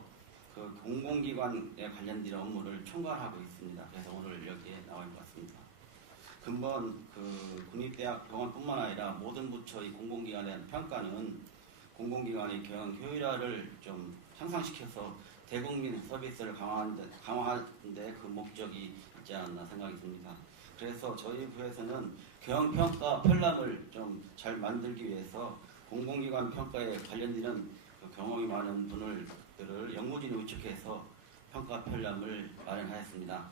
그 공공기관에 관련된 업무를 총괄하고 있습니다. 그래서 오늘 여기에 나와 있는 것 같습니다. 근본 그 국립대학 병원뿐만 아니라 모든 부처의 공공기관에 대한 평가는 공공기관의 경영 효율화를 좀 향상시켜서 대국민 서비스를 강화하는데 그 목적이 있지 않았나 생각이 듭니다. 그래서 저희 부에서는 경영평가 편람을 좀 잘 만들기 위해서 공공기관 평가에 관련되는 그 경험이 많은 분들을 영무진을 위촉해서 평가 편람을 마련하였습니다.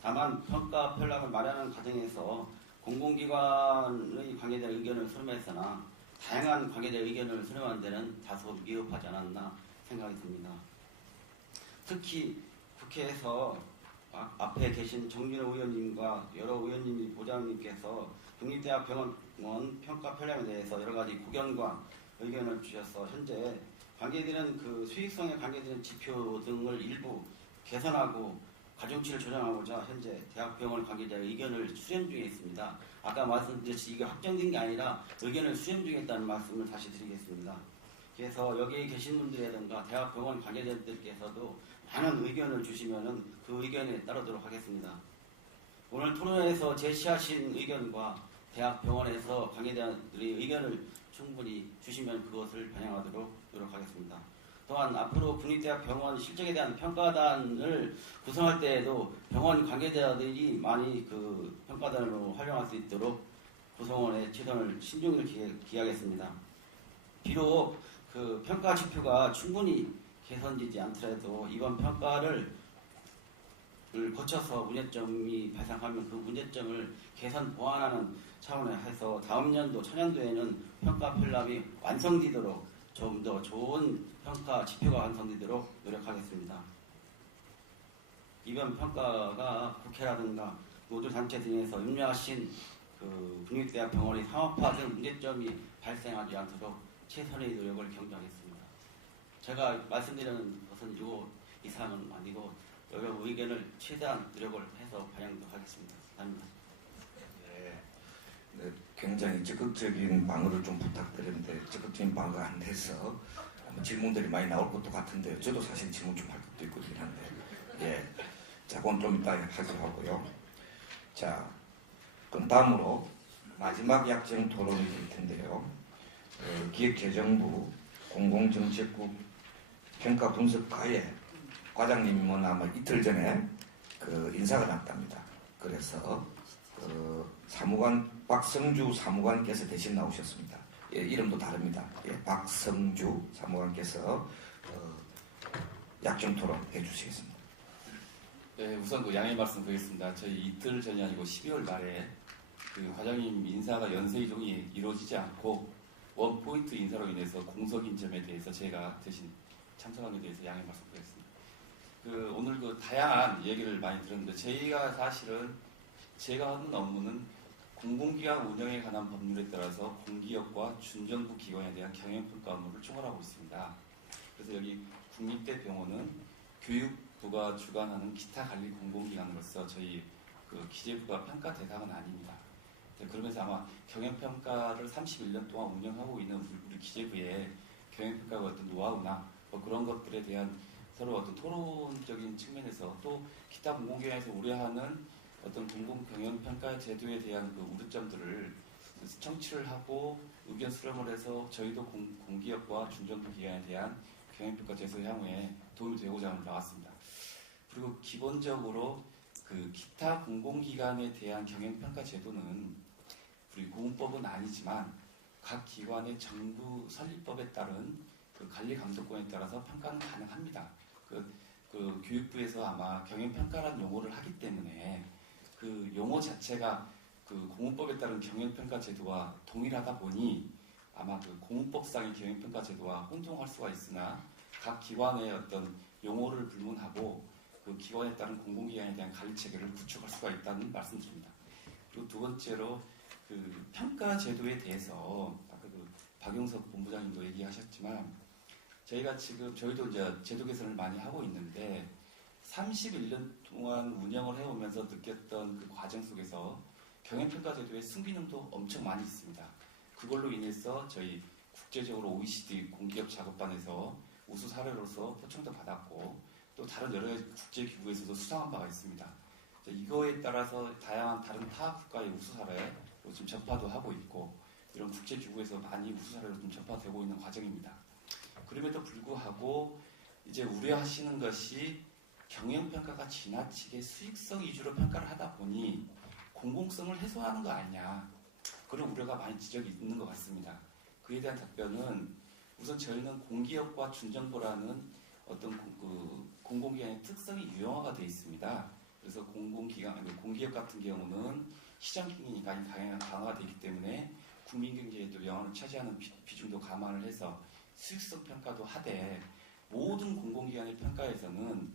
다만 평가 편람을 마련하는 과정에서 공공기관의 관계자 의견을 수렴했으나 다양한 관계자 의견을 수렴하는 데는 다소 미흡하지 않았나 생각이 듭니다. 특히 국회에서 앞에 계신 정진호 의원님과 여러 의원님이 보좌님께서 국립대학 병원 평가 편람에 대해서 여러 가지 고견과 의견을 주셔서 현재 관계되는 그 수익성에 관계되는 지표 등을 일부 개선하고 가중치를 조정하고자 현재 대학병원 관계자의 의견을 수렴 중에 있습니다. 아까 말씀드렸듯이 이게 확정된 게 아니라 의견을 수렴 중에 있다는 말씀을 다시 드리겠습니다. 그래서 여기 계신 분들이라든가 대학병원 관계자들께서도 많은 의견을 주시면은 그 의견에 따르도록 하겠습니다. 오늘 토론회에서 제시하신 의견과 대학병원에서 관계자들의 의견을 충분히 주시면 그것을 반영하도록 노력하겠습니다. 또한 앞으로 국립대학 병원 실적에 대한 평가단을 구성할 때에도 병원 관계자들이 많이 그 평가단으로 활용할 수 있도록 구성원의 최선을 신중히 기하겠습니다. 비록 그 평가 지표가 충분히 개선되지 않더라도 이번 평가를 거쳐서 문제점이 발생하면 그 문제점을 개선 보완하는 차원에서 다음 연도 차년도에는 평가 편람이 완성되도록 좀 더 좋은 평가 지표가 완성되도록 노력하겠습니다. 이번 평가가 국회라든가 노조단체 등에서 염려하신 그 국립대학 병원의 상업화 등 문제점이 발생하지 않도록 최선의 노력을 경주하겠습니다. 제가 말씀드리는 것은 요 이상은 아니고 여러 의견을 최대한 노력을 해서 반영도 하겠습니다. 감사합니다. 네, 굉장히 적극적인 방어를 좀 부탁드렸는데 적극적인 방어가 안 돼서 질문들이 많이 나올 것도 같은데 저도 사실 질문 좀 할 것도 있긴 한데 예, 자 그건 좀 이따 하기로 하고요. 자 그럼 다음으로 마지막 약정 토론이 될 텐데요. 기획재정부 공공정책국 평가분석과의 과장님은 아마 이틀 전에 인사가 났답니다. 그래서 사무관 박성주 사무관께서 대신 나오셨습니다. 예, 이름도 다릅니다. 예, 박성주 사무관께서 약정 토론 해주시겠습니다. 네, 우선 양해 말씀드리겠습니다. 저희 이틀 전이 아니고 12월 말에 과장님 인사가 연쇄 이동이 이루어지지 않고 원포인트 인사로 인해서 공석인 점에 대해서 제가 대신 참석하게 대해서 양해 말씀드리겠습니다. 오늘 다양한 얘기를 많이 들었는데 저희가 사실은 제가 하는 업무는 공공기관 운영에 관한 법률에 따라서 공기업과 준정부 기관에 대한 경영평가 업무를 총괄하고 있습니다. 그래서 여기 국립대병원은 교육부가 주관하는 기타 관리 공공기관으로서 저희 기재부가 평가 대상은 아닙니다. 그러면서 아마 경영평가를 31년 동안 운영하고 있는 우리 기재부의 경영평가가 어떤 노하우나 그런 것들에 대한 서로 어떤 토론적인 측면에서 또 기타 공공기관에서 우려하는 어떤 공공경영평가 제도에 대한 우려점들을 청취를 하고 의견 수렴을 해서 저희도 공기업과 준정부 기관에 대한 경영평가 제도 향후에 도움이 되고자 나왔습니다. 그리고 기본적으로 기타 공공기관에 대한 경영평가 제도는 우리 공법은 아니지만 각 기관의 정부 설립법에 따른 관리 감독권에 따라서 평가는 가능합니다. 교육부에서 아마 경영평가라는 용어를 하기 때문에 그 용어 자체가 공문법에 따른 경영평가 제도와 동일하다 보니 아마 공문법상의 경영평가 제도와 혼동할 수가 있으나 각 기관의 어떤 용어를 불문하고 그 기관에 따른 공공기관에 대한 관리 체계를 구축할 수가 있다는 말씀드립니다. 그리고 두 번째로 평가 제도에 대해서 아까 박용석 본부장님도 얘기하셨지만 저희가 지금 저희도 이제 제도 개선을 많이 하고 있는데 31년 동안 운영을 해오면서 느꼈던 그 과정 속에서 경영평가 제도의 순기능도 엄청 많이 있습니다. 그걸로 인해서 저희 국제적으로 OECD 공기업 작업반에서 우수 사례로서 표창도 받았고 또 다른 여러 가지 국제기구에서도 수상한 바가 있습니다. 이거에 따라서 다양한 다른 타 국가의 우수 사례로 지금 전파도 하고 있고 이런 국제기구에서 많이 우수 사례로 좀 전파되고 있는 과정입니다. 그럼에도 불구하고 이제 우려하시는 것이 경영평가가 지나치게 수익성 위주로 평가를 하다 보니 공공성을 해소하는 거 아니냐 그런 우려가 많이 지적이 있는 것 같습니다. 그에 대한 답변은 우선 저희는 공기업과 준정부라는 어떤 공공기관의 특성이 유형화가 되어 있습니다. 그래서 공기업 같은 경우는 시장경영이 강화가 되기 때문에 국민경제에도 영향을 차지하는 비중도 감안을 해서 수익성 평가도 하되 모든 공공기관의 평가에서는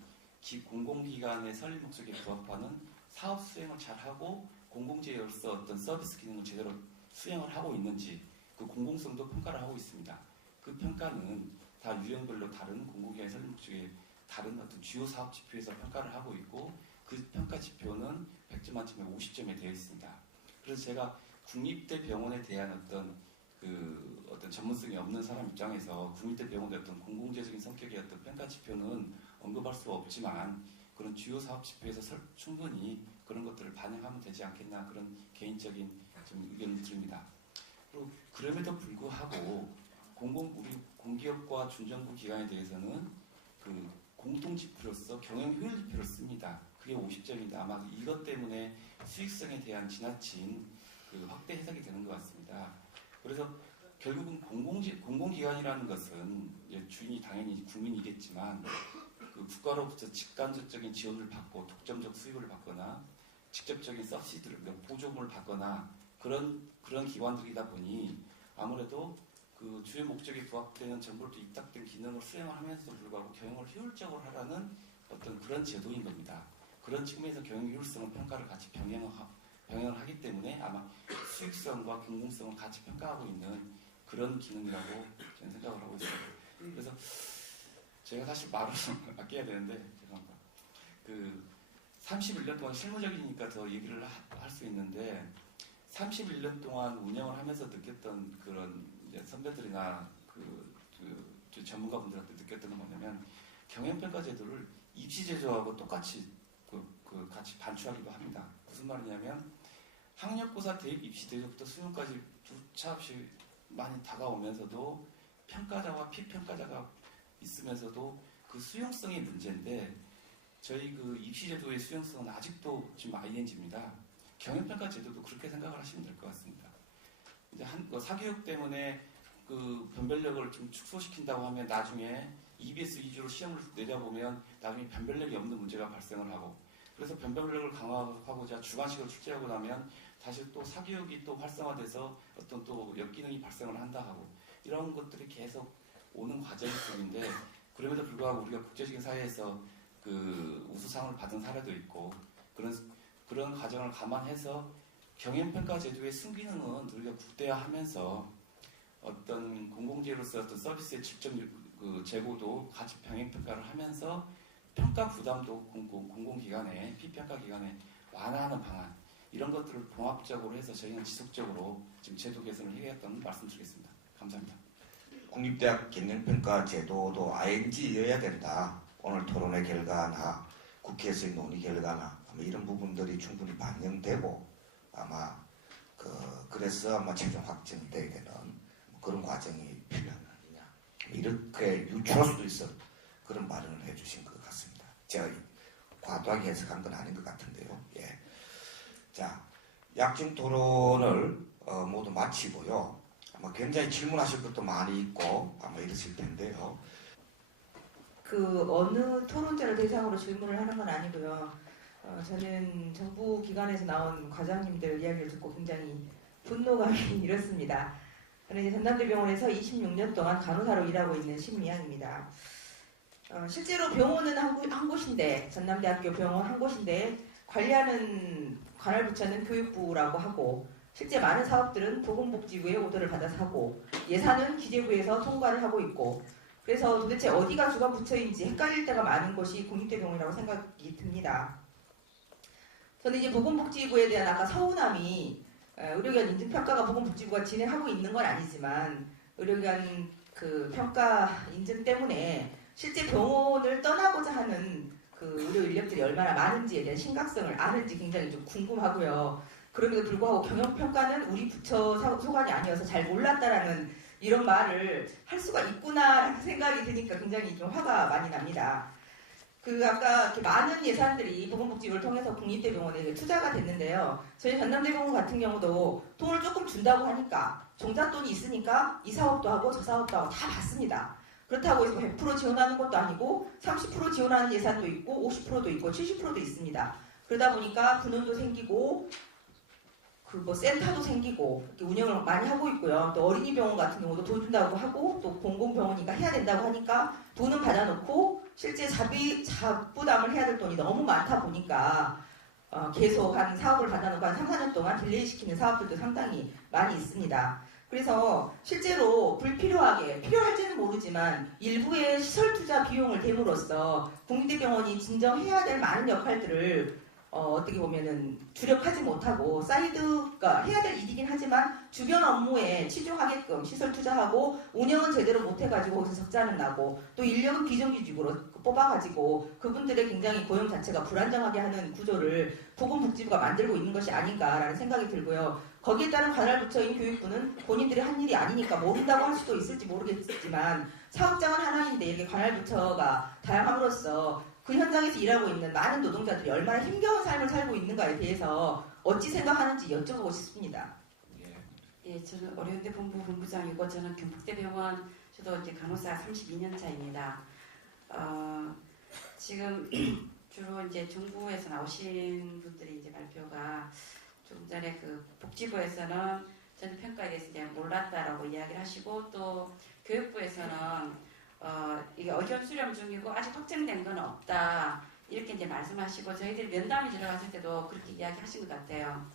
공공기관의 설립 목적에 부합하는 사업 수행을 잘하고 공공재로서 어떤 서비스 기능을 제대로 수행을 하고 있는지 그 공공성도 평가를 하고 있습니다. 그 평가는 다 유형별로 다른 공공기관의 설립 목적에 다른 어떤 주요 사업 지표에서 평가를 하고 있고 그 평가 지표는 100점 만점에 50점에 되어 있습니다. 그래서 제가 국립대병원에 대한 어떤 전문성이 없는 사람 입장에서 국립대병원의 어떤 공공재적인 성격의 어떤 평가 지표는 언급할 수 없지만 그런 주요 사업 지표에서 충분히 그런 것들을 반영하면 되지 않겠나 그런 개인적인 좀 의견을 드립니다. 그리고 그럼에도 불구하고 우리 공기업과 준정부 기관에 대해서는 공통 지표로서 경영 효율 지표를 씁니다. 그게 50점인데 아마 이것 때문에 수익성에 대한 지나친 확대 해석이 되는 것 같습니다. 그래서 결국은 공공기관이라는 것은 주인이 당연히 국민이겠지만 국가로부터 직간접적인 지원을 받고 독점적 수익을 받거나 직접적인 서비스를 보조금을 받거나 그런 기관들이다 보니 아무래도 주요 목적에 부합되는 정부로부터 입닥된 기능을 수행을 하면서도 불구하고 경영을 효율적으로 하라는 어떤 그런 제도인 겁니다. 그런 측면에서 경영 효율성을 평가를 같이 병행을 하기 때문에 아마 수익성과 공공성을 같이 평가하고 있는 그런 기능이라고 저는 생각을 하고 있습니다. 그래서 제가 사실 말을 아껴야 되는데 죄송합니다. 그 31년 동안 실무적이니까 더 얘기를 할 수 있는데 31년 동안 운영을 하면서 느꼈던 그런 이제 선배들이나 그 전문가분들한테 느꼈던 건 뭐냐면 경영평가 제도를 입시 제도하고 똑같이 같이 반추하기도 합니다. 무슨 말이냐면 학력고사 대입 입시 대입부터 수능까지 두차 없이 많이 다가오면서도 평가자와 피평가자가 있으면서도 그 수용성이 문제인데 저희 그 입시 제도의 수용성은 아직도 지금 ING입니다. 경영평가 제도도 그렇게 생각을 하시면 될 것 같습니다. 이제 사교육 때문에 그 변별력을 좀 축소시킨다고 하면 나중에 EBS 위주로 시험을 내다보면 나중에 변별력이 없는 문제가 발생을 하고 그래서 변별력을 강화하고자 주관식으로 출제하고 나면 다시 또 사교육이 또 활성화돼서 어떤 또 역기능이 발생을 한다 하고 이런 것들이 계속 오는 과정 속인데 그럼에도 불구하고 우리가 국제적인 사회에서 그 우수상을 받은 사례도 있고 그런 과정을 감안해서 경영평가 제도의 순기능은 우리가 국대화하면서 어떤 공공재로서 어떤 서비스의 직접 재고도 같이 병행평가를 하면서 평가 부담도 공공기관에 피평가 기관에 완화하는 방안 이런 것들을 봉합적으로 해서 저희는 지속적으로 지금 제도 개선을 해야겠다는 말씀드리겠습니다. 감사합니다. 국립대학 경영평가 제도도 ING여야 된다. 오늘 토론의 결과나 국회에서의 논의 결과나 아마 이런 부분들이 충분히 반영되고 아마 그래서 아마 최종 확정되게 되는 그런 과정이 필요한 거 아니냐. 이렇게 유추할 수도 있어 그런 발언을 해주신 것 같습니다. 제가 과도하게 해석한 건 아닌 것 같은데요. 예. 자, 약중 토론을 모두 마치고요. 아마 굉장히 질문하실 것도 많이 있고 아마 이러실 텐데요. 그 어느 토론자를 대상으로 질문을 하는 건 아니고요. 저는 정부 기관에서 나온 과장님들 이야기를 듣고 굉장히 분노감이 일었습니다. 저는 이제 전남대병원에서 26년 동안 간호사로 일하고 있는 신미양입니다. 실제로 병원은 한 곳인데 전남대학교 병원 한 곳인데 관리하는 관할부처는 교육부라고 하고 실제 많은 사업들은 보건복지부의 오더를 받아서 하고 예산은 기재부에서 통과를 하고 있고 그래서 도대체 어디가 주관 부처인지 헷갈릴 때가 많은 것이 국립대병원이라고 생각이 듭니다. 저는 이제 보건복지부에 대한 아까 서운함이 의료기관 인증평가가 보건복지부가 진행하고 있는 건 아니지만 의료기관 그 평가 인증 때문에 실제 병원을 떠나고자 하는 그 의료 인력들이 얼마나 많은지에 대한 심각성을 아는지 굉장히 좀 궁금하고요. 그럼에도 불구하고 경영평가는 우리 부처 소관이 아니어서 잘 몰랐다라는 이런 말을 할 수가 있구나라는 생각이 드니까 굉장히 좀 화가 많이 납니다. 아까 이렇게 많은 예산들이 보건복지부를 통해서 국립대병원에 투자가 됐는데요. 저희 전남대병원 같은 경우도 돈을 조금 준다고 하니까 종잣돈이 있으니까 이 사업도 하고 저 사업도 하고 다 받습니다. 그렇다고 해서 100% 지원하는 것도 아니고 30% 지원하는 예산도 있고 50%도 있고 70%도 있습니다. 그러다 보니까 분원도 생기고 센터도 생기고 이렇게 운영을 많이 하고 있고요. 또 어린이병원 같은 경우도 돈 준다고 하고 또 공공병원이니까 해야 된다고 하니까 돈은 받아놓고 실제 자부담을 해야 될 돈이 너무 많다 보니까 계속 한 사업을 받아놓고 한 3, 4년 동안 딜레이 시키는 사업들도 상당히 많이 있습니다. 그래서 실제로 불필요하게 필요할지는 모르지만 일부의 시설 투자 비용을 댐으로써 국립대병원이 진정해야 될 많은 역할들을 어떻게 보면은 주력하지 못하고 사이드가 해야 될 일이긴 하지만 주변 업무에 치중하게끔 시설 투자하고 운영은 제대로 못해가지고 거기서 적자는 나고 또 인력은 비정규직으로 뽑아가지고 그분들의 굉장히 고용 자체가 불안정하게 하는 구조를 보건복지부가 만들고 있는 것이 아닌가라는 생각이 들고요. 거기에 따른 관할부처인 교육부는 본인들이 한 일이 아니니까 모른다고 할 수도 있을지 모르겠지만 사업장은 하나인데 이렇게 관할부처가 다양함으로써 그 현장에서 일하고 있는 많은 노동자들이 얼마나 힘겨운 삶을 살고 있는가에 대해서 어찌 생각하는지 여쭤보고 싶습니다. 예, 저는 어려운대 본부장이고 저는 경북대병원 저도 이제 간호사 32년 차입니다. 지금 주로 이제 정부에서 나오신 분들이 이제 발표가 조금 전에 그 복지부에서는 전 평가에 대해서 이제 몰랐다라고 이야기를 하시고 또 교육부에서는 이게 의견 수렴 중이고 아직 확정된 건 없다 이렇게 이제 말씀하시고 저희들이 면담이 들어갔을 때도 그렇게 이야기하신 것 같아요.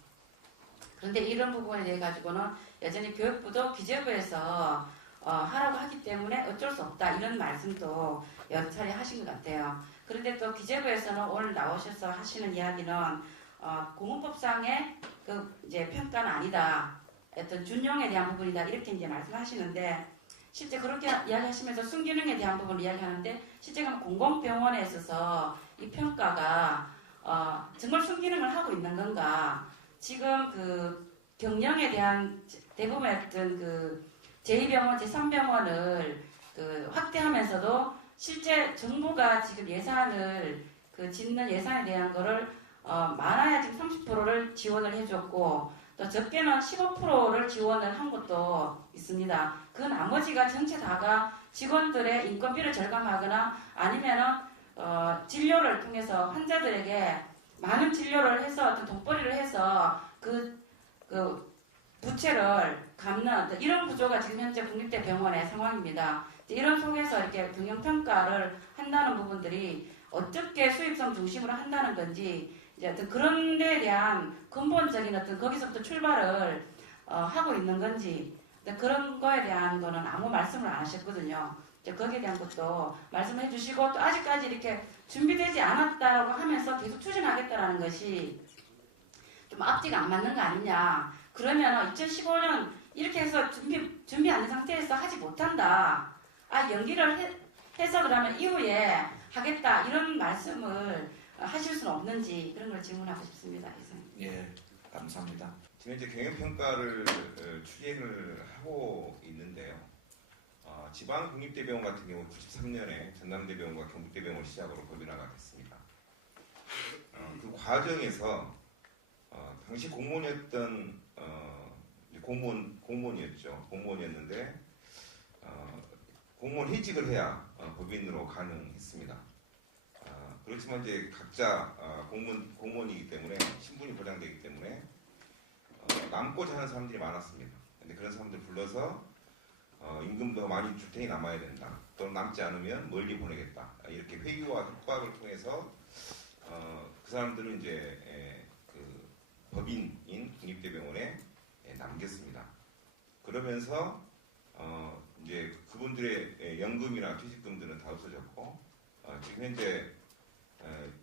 그런데 이런 부분에 대해 가지고는 여전히 교육부도 기재부에서 하라고 하기 때문에 어쩔 수 없다 이런 말씀도 여러 차례 하신 것 같아요. 그런데 또 기재부에서는 오늘 나오셔서 하시는 이야기는 공문법상의 그 이제 평가는 아니다. 어떤 준용에 대한 부분이다 이렇게 이제 말씀하시는데 실제 그렇게 이야기하시면서 순기능에 대한 부분을 이야기하는데 실제 공공병원에 있어서 이 평가가 정말 순기능을 하고 있는 건가? 지금 그 경영에 대한 대부분의 어떤 그 제2병원, 제3병원을 그 확대하면서도 실제 정부가 지금 예산을 그 짓는 예산에 대한 거를 많아야 지금 30%를 지원을 해줬고 또 적게는 15%를 지원을 한 것도 있습니다. 그 나머지가 전체 다가 직원들의 인건비를 절감하거나 아니면은 진료를 통해서 환자들에게 많은 진료를 해서 어떤 돈벌이를 해서 그 부채를 갚는 이런 구조가 지금 현재 국립대병원의 상황입니다. 이런 속에서 이렇게 경영평가를 한다는 부분들이 어떻게 수입성 중심으로 한다는 건지 이제 어떤 그런 데에 대한 근본적인 어떤 거기서부터 출발을 하고 있는 건지 그런 거에 대한 거는 아무 말씀을 안 하셨거든요. 이제 거기에 대한 것도 말씀해 주시고 또 아직까지 이렇게 준비되지 않았다고 하면서 계속 추진하겠다라는 것이 좀 앞뒤가 안 맞는 거 아니냐. 그러면 2015년 이렇게 해서 준비 안 된 상태에서 하지 못한다. 연기를 해서 그러면 이후에 하겠다. 이런 말씀을 하실 수는 없는지 그런 걸 질문하고 싶습니다. 예, 감사합니다. 지금 이제 경영평가를 추진을 하고 있는데요. 지방 국립대병원 같은 경우 93년에 전남대병원과 경북대병원을 시작으로 법인화가 됐습니다. 그 과정에서 당시 공무원이었던 공무원이었는데 공무원 해직을 해야 법인으로 가능했습니다. 그렇지만 이제 각자 공무원이기 때문에 신분이 보장되기 때문에 남고자 하는 사람들이 많았습니다. 근데 그런 사람들 불러서 임금도 많이 줄 테니 남아야 된다. 또 남지 않으면 멀리 보내겠다. 이렇게 회의와 협박을 통해서 그 사람들은 이제 그 법인인 국립대병원에 남겼습니다. 그러면서 이제 그분들의 연금이나 퇴직금들은 다 없어졌고 지금 현재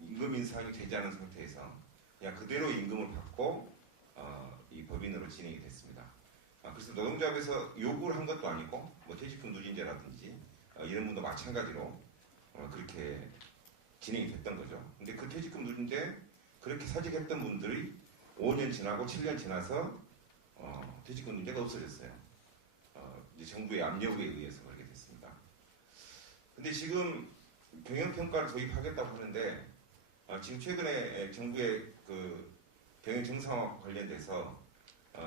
임금 인상이 되지 않은 상태에서 그냥 그대로 임금을 받고 이 법인으로 진행이 됐습니다. 그래서 노동조합에서 요구를 한 것도 아니고 뭐 퇴직금 누진제라든지 이런 분도 마찬가지로 그렇게 진행이 됐던 거죠. 근데 그 퇴직금 누진제 그렇게 사직했던 분들이 5년 지나고 7년 지나서 퇴직금 문제가 없어졌어요. 이제 정부의 압력에 의해서 그렇게 됐습니다. 근데 지금 경영평가를 도입하겠다고 하는데 지금 최근에 정부의 그 병행 정상화 관련돼서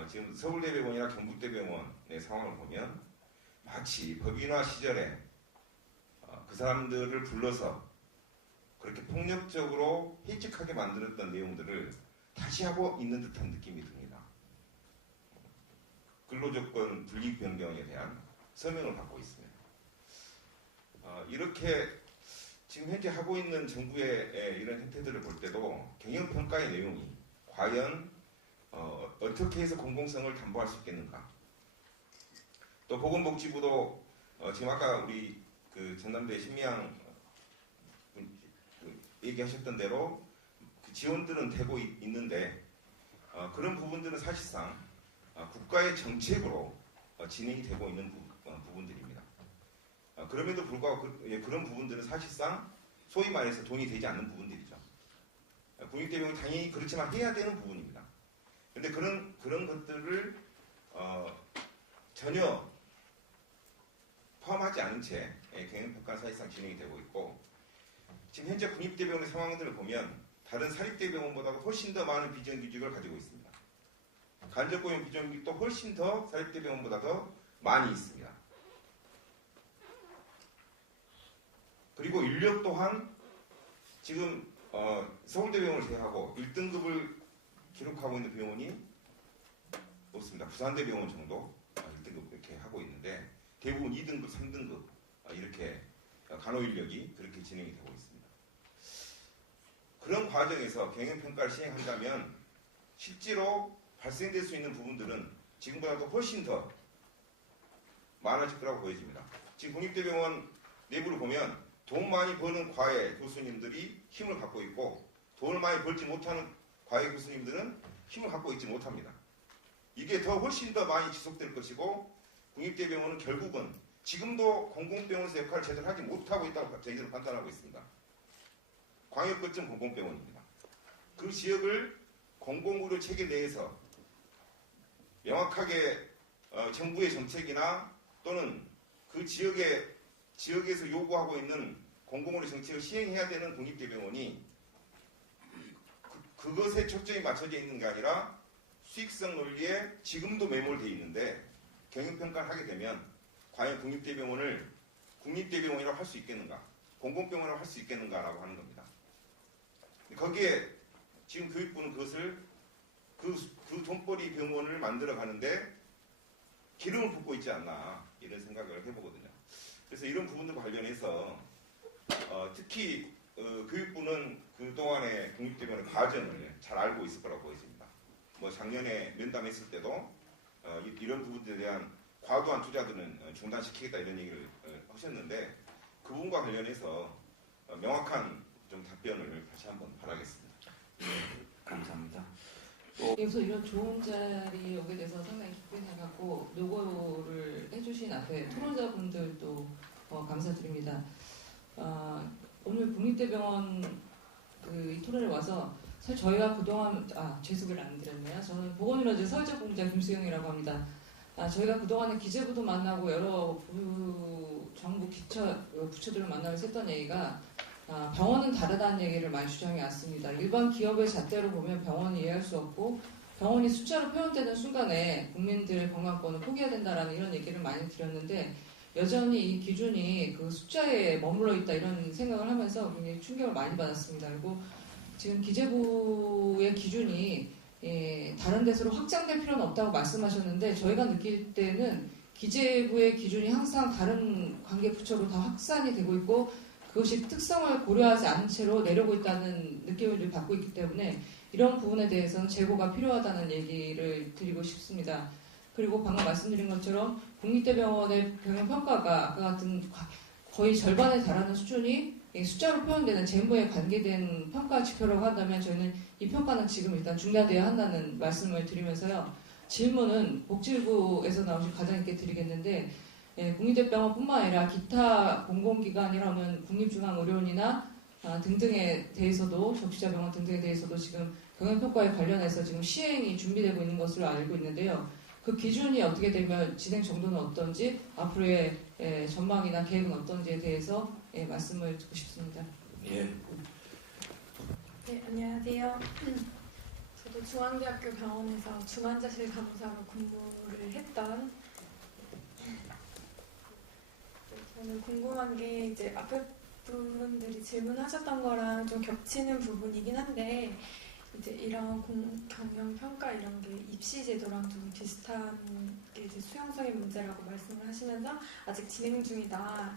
지금 서울대병원이나 경북대병원의 상황을 보면 마치 법인화 시절에 그 사람들을 불러서 그렇게 폭력적으로 해직하게 만들었던 내용들을 다시 하고 있는 듯한 느낌이 듭니다. 근로조건 불이익 변경에 대한 서명을 받고 있습니다. 이렇게 지금 현재 하고 있는 정부의 이런 행태들을 볼 때도 경영평가의 내용이 과연 어떻게 해서 공공성을 담보할 수 있겠는가. 또 보건복지부도 지금 아까 우리 그 전남대 신미양 얘기하셨던 대로 그 지원들은 되고 있는데 그런 부분들은 사실상 국가의 정책으로 진행이 되고 있는 부분들입니다. 그럼에도 불구하고 그런 부분들은 사실상 소위 말해서 돈이 되지 않는 부분들이죠. 국립대병원이 당연히 그렇지만 해야 되는 부분입니다. 그런데 그런 것들을 전혀 포함하지 않은 채 경영평가는 사실상 진행이 되고 있고 지금 현재 국립대병원의 상황들을 보면 다른 사립대병원보다도 훨씬 더 많은 비정규직을 가지고 있습니다. 간접고용 비정규직도 훨씬 더 사립대병원보다 더 많이 있습니다. 그리고 인력 또한 지금 서울대병원을 제외하고 1등급을 기록하고 있는 병원이 없습니다. 부산대병원 정도 1등급 이렇게 하고 있는데 대부분 2등급, 3등급 이렇게 간호인력이 그렇게 진행이 되고 있습니다. 그런 과정에서 경영평가를 시행한다면 실제로 발생될 수 있는 부분들은 지금보다도 훨씬 더 많아질 거라고 보여집니다. 지금 국립대병원 내부를 보면 돈 많이 버는 과외 교수님들이 힘을 갖고 있고 돈을 많이 벌지 못하는 과외 교수님들은 힘을 갖고 있지 못합니다. 이게 더 훨씬 더 많이 지속될 것이고 국립대병원은 결국은 지금도 공공병원에서 역할을 제대로 하지 못하고 있다고 저희들은 판단하고 있습니다. 광역 거점 공공병원입니다. 그 지역을 공공의료 체계 내에서 명확하게 정부의 정책이나 또는 그 지역에서 요구하고 있는 공공의료 정책을 시행해야 되는 국립대병원이 그것에 초점이 맞춰져 있는 게 아니라 수익성 논리에 지금도 매몰되어 있는데 경영평가를 하게 되면 과연 국립대병원을 국립대병원이라고 할 수 있겠는가, 공공병원이라고 할 수 있겠는가라고 하는 겁니다. 거기에 지금 교육부는 그것을 그 돈벌이 병원을 만들어 가는데 기름을 붓고 있지 않나 이런 생각을 해보거든요. 그래서 이런 부분들과 관련해서 특히 교육부는 그동안의 국립대병원의 과정을 잘 알고 있을 거라고 보여집니다. 뭐 작년에 면담했을 때도 이런 부분들에 대한 과도한 투자들은 중단시키겠다 이런 얘기를 하셨는데 그 부분과 관련해서 명확한 좀 답변을 다시 한번 바라겠습니다. 감사합니다. 그래서 이런 좋은 자리에 오게 돼서 상당히 기쁘게 생각하고 노고를 해주신 앞에 토론자분들도 감사드립니다. 오늘 국립대병원 이 토론에 와서 사실 저희가 그동안 제 소개를 안 드렸네요. 저는 보건의료제 사회적공자 김수영이라고 합니다. 저희가 그동안에 기재부도 만나고 여러 정부 부처들을 만나면서 했던 얘기가 병원은 다르다는 얘기를 많이 주장해 왔습니다. 일반 기업의 잣대로 보면 병원이 이해할 수 없고 병원이 숫자로 표현되는 순간에 국민들의 건강권을 포기해야 된다라는 이런 얘기를 많이 드렸는데 여전히 이 기준이 그 숫자에 머물러 있다 이런 생각을 하면서 굉장히 충격을 많이 받았습니다. 그리고 지금 기재부의 기준이 다른 데서로 확장될 필요는 없다고 말씀하셨는데 저희가 느낄 때는 기재부의 기준이 항상 다른 관계 부처로 다 확산이 되고 있고 그것이 특성을 고려하지 않은 채로 내려오고 있다는 느낌을 받고 있기 때문에 이런 부분에 대해서는 재고가 필요하다는 얘기를 드리고 싶습니다. 그리고 방금 말씀드린 것처럼 국립대병원의 병영평가가 아까 같은 거의 절반에 달하는 수준이 숫자로 표현되는 재무에 관계된 평가 지표라고 한다면 저희는 이 평가는 지금 일단 중단되어야 한다는 말씀을 드리면서요. 질문은 복지부에서 나오신 과장님께 드리겠는데 국립대병원뿐만 아니라 기타 공공기관이라는 국립중앙의료원이나 등등에 대해서도 적시자병원 등등에 대해서도 지금 경영평가에 관련해서 지금 시행이 준비되고 있는 것으로 알고 있는데요. 그 기준이 어떻게 되면 진행 정도는 어떤지 앞으로의 전망이나 계획은 어떤지에 대해서 말씀을 듣고 싶습니다. 예. 네, 안녕하세요. 저도 중앙대학교 병원에서 중환자실 간호사로 근무를 했던 저는 궁금한 게 이제 앞에 분들이 질문하셨던 거랑 좀 겹치는 부분이긴 한데 이제 이런 경영평가 이런 게 입시제도랑 좀 비슷한 게 이제 수용성의 문제라고 말씀을 하시면서 아직 진행 중이다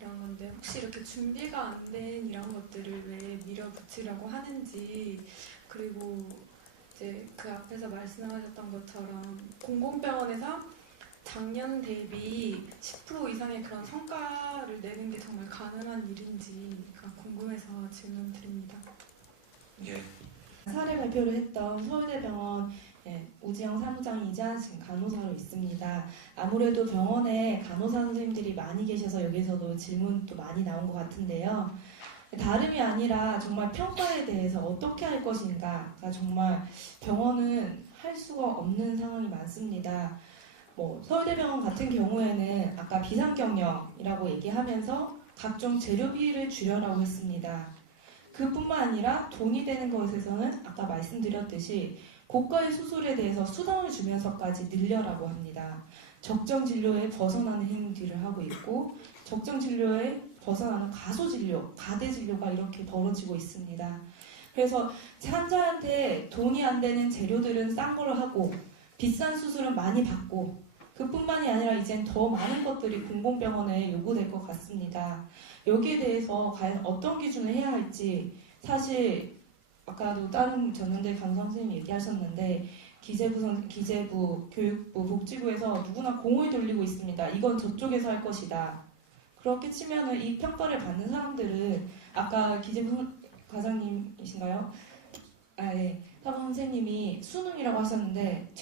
이런 건데 혹시 이렇게 준비가 안 된 이런 것들을 왜 밀어붙이려고 하는지 그리고 이제 그 앞에서 말씀하셨던 것처럼 공공병원에서 작년 대비 10% 이상의 그런 성과를 내는 게 정말 가능한 일인지가 궁금해서 질문 드립니다. 예. 사례 발표를 했던 서울대병원 오지영 사무장이자 지금 간호사로 있습니다. 아무래도 병원에 간호사 선생님들이 많이 계셔서 여기서도 질문도 많이 나온 것 같은데요. 다름이 아니라 정말 평가에 대해서 어떻게 할 것인가가 정말 병원은 할 수가 없는 상황이 많습니다. 서울대병원 같은 경우에는 아까 비상경영이라고 얘기하면서 각종 재료비를 줄여라고 했습니다. 그뿐만 아니라 돈이 되는 것에서는 아까 말씀드렸듯이 고가의 수술에 대해서 수당을 주면서까지 늘려라고 합니다. 적정 진료에 벗어나는 행위들을 하고 있고 적정 진료에 벗어나는 가소진료, 가대진료가 이렇게 벌어지고 있습니다. 그래서 환자한테 돈이 안 되는 재료들은 싼 걸 하고 비싼 수술은 많이 받고 그뿐만이 아니라 이젠 더 많은 것들이 공공병원에 요구될 것 같습니다. 여기에 대해서 과연 어떤 기준을 해야 할지 사실 아까도 다른 전문대 강사 선생님이 얘기하셨는데 기재부, 교육부, 복지부에서 누구나 공을 돌리고 있습니다. 이건 저쪽에서 할 것이다. 그렇게 치면은 이 평가를 받는 사람들은 아까 기재부 과장님이신가요? 네. 사과 선생님이 수능이라고 하셨는데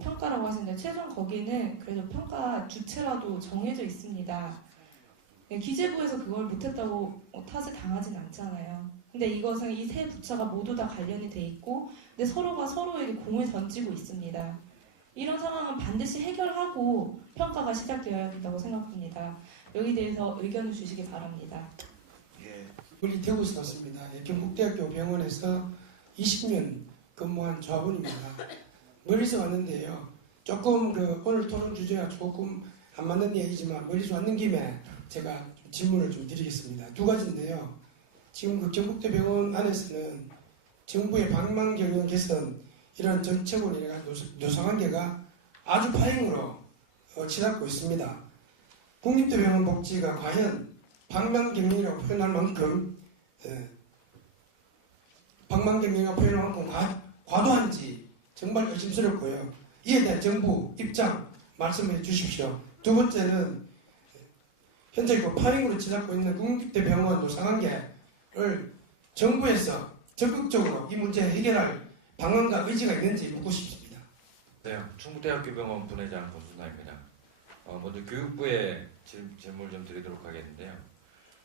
평가라고 하셨는데 최종 거기는 그래도 평가 주체라도 정해져 있습니다. 기재부에서 그걸 못했다고 탓을 당하진 않잖아요. 근데 이것은 이 세 부처가 모두 다 관련이 돼 있고 근데 서로가 서로에게 공을 던지고 있습니다. 이런 상황은 반드시 해결하고 평가가 시작되어야 된다고 생각합니다. 여기 대해서 의견을 주시기 바랍니다. 우리 대구에서 왔습니다. 경북대학교 병원에서 20년 근무한 조합원입니다. 멀리서 왔는데요. 조금 오늘 토론 주제와 조금 안 맞는 얘기지만 멀리서 왔는 김에 제가 질문을 좀 드리겠습니다. 두 가지인데요. 지금 그 경북대병원 안에서는 정부의 방만 경영 개선 이런 정책원이나 노사관계가 아주 파행으로 치닫고 있습니다. 국립대병원 복지가 과연 방만 경영이라고 표현할 만큼 과도한지 정말 의심스럽고요. 이에 대한 정부 입장 말씀해 주십시오. 두 번째는 현재 그 파행으로 치닫고 있는 국립대병원 노사관계를 정부에서 적극적으로 이 문제 해결할 방안과 의지가 있는지 묻고 싶습니다. 네, 충북대학교 병원 분회장 권순남입니다. 먼저 교육부에 질문을 좀 드리도록 하겠는데요.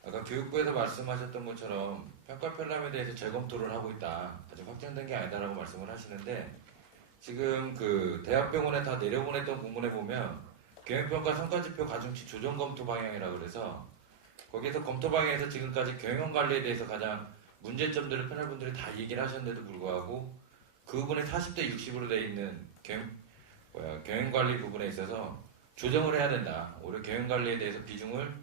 아까 교육부에서 말씀하셨던 것처럼 평가 편람에 대해서 재검토를 하고 있다. 아직 확정된 게 아니다라고 말씀을 하시는데 지금 그 대학병원에 다 내려보냈던 공문에 보면 경영평가 성과지표 가중치 조정 검토 방향이라고 그래서 거기에서 검토 방향에서 지금까지 경영관리에 대해서 가장 문제점들을 패널분들이 다 얘기를 하셨는데도 불구하고 그 부분에 40대 60으로 되어 있는 경영관리 부분에 있어서 조정을 해야 된다. 오히려 경영관리에 대해서 비중을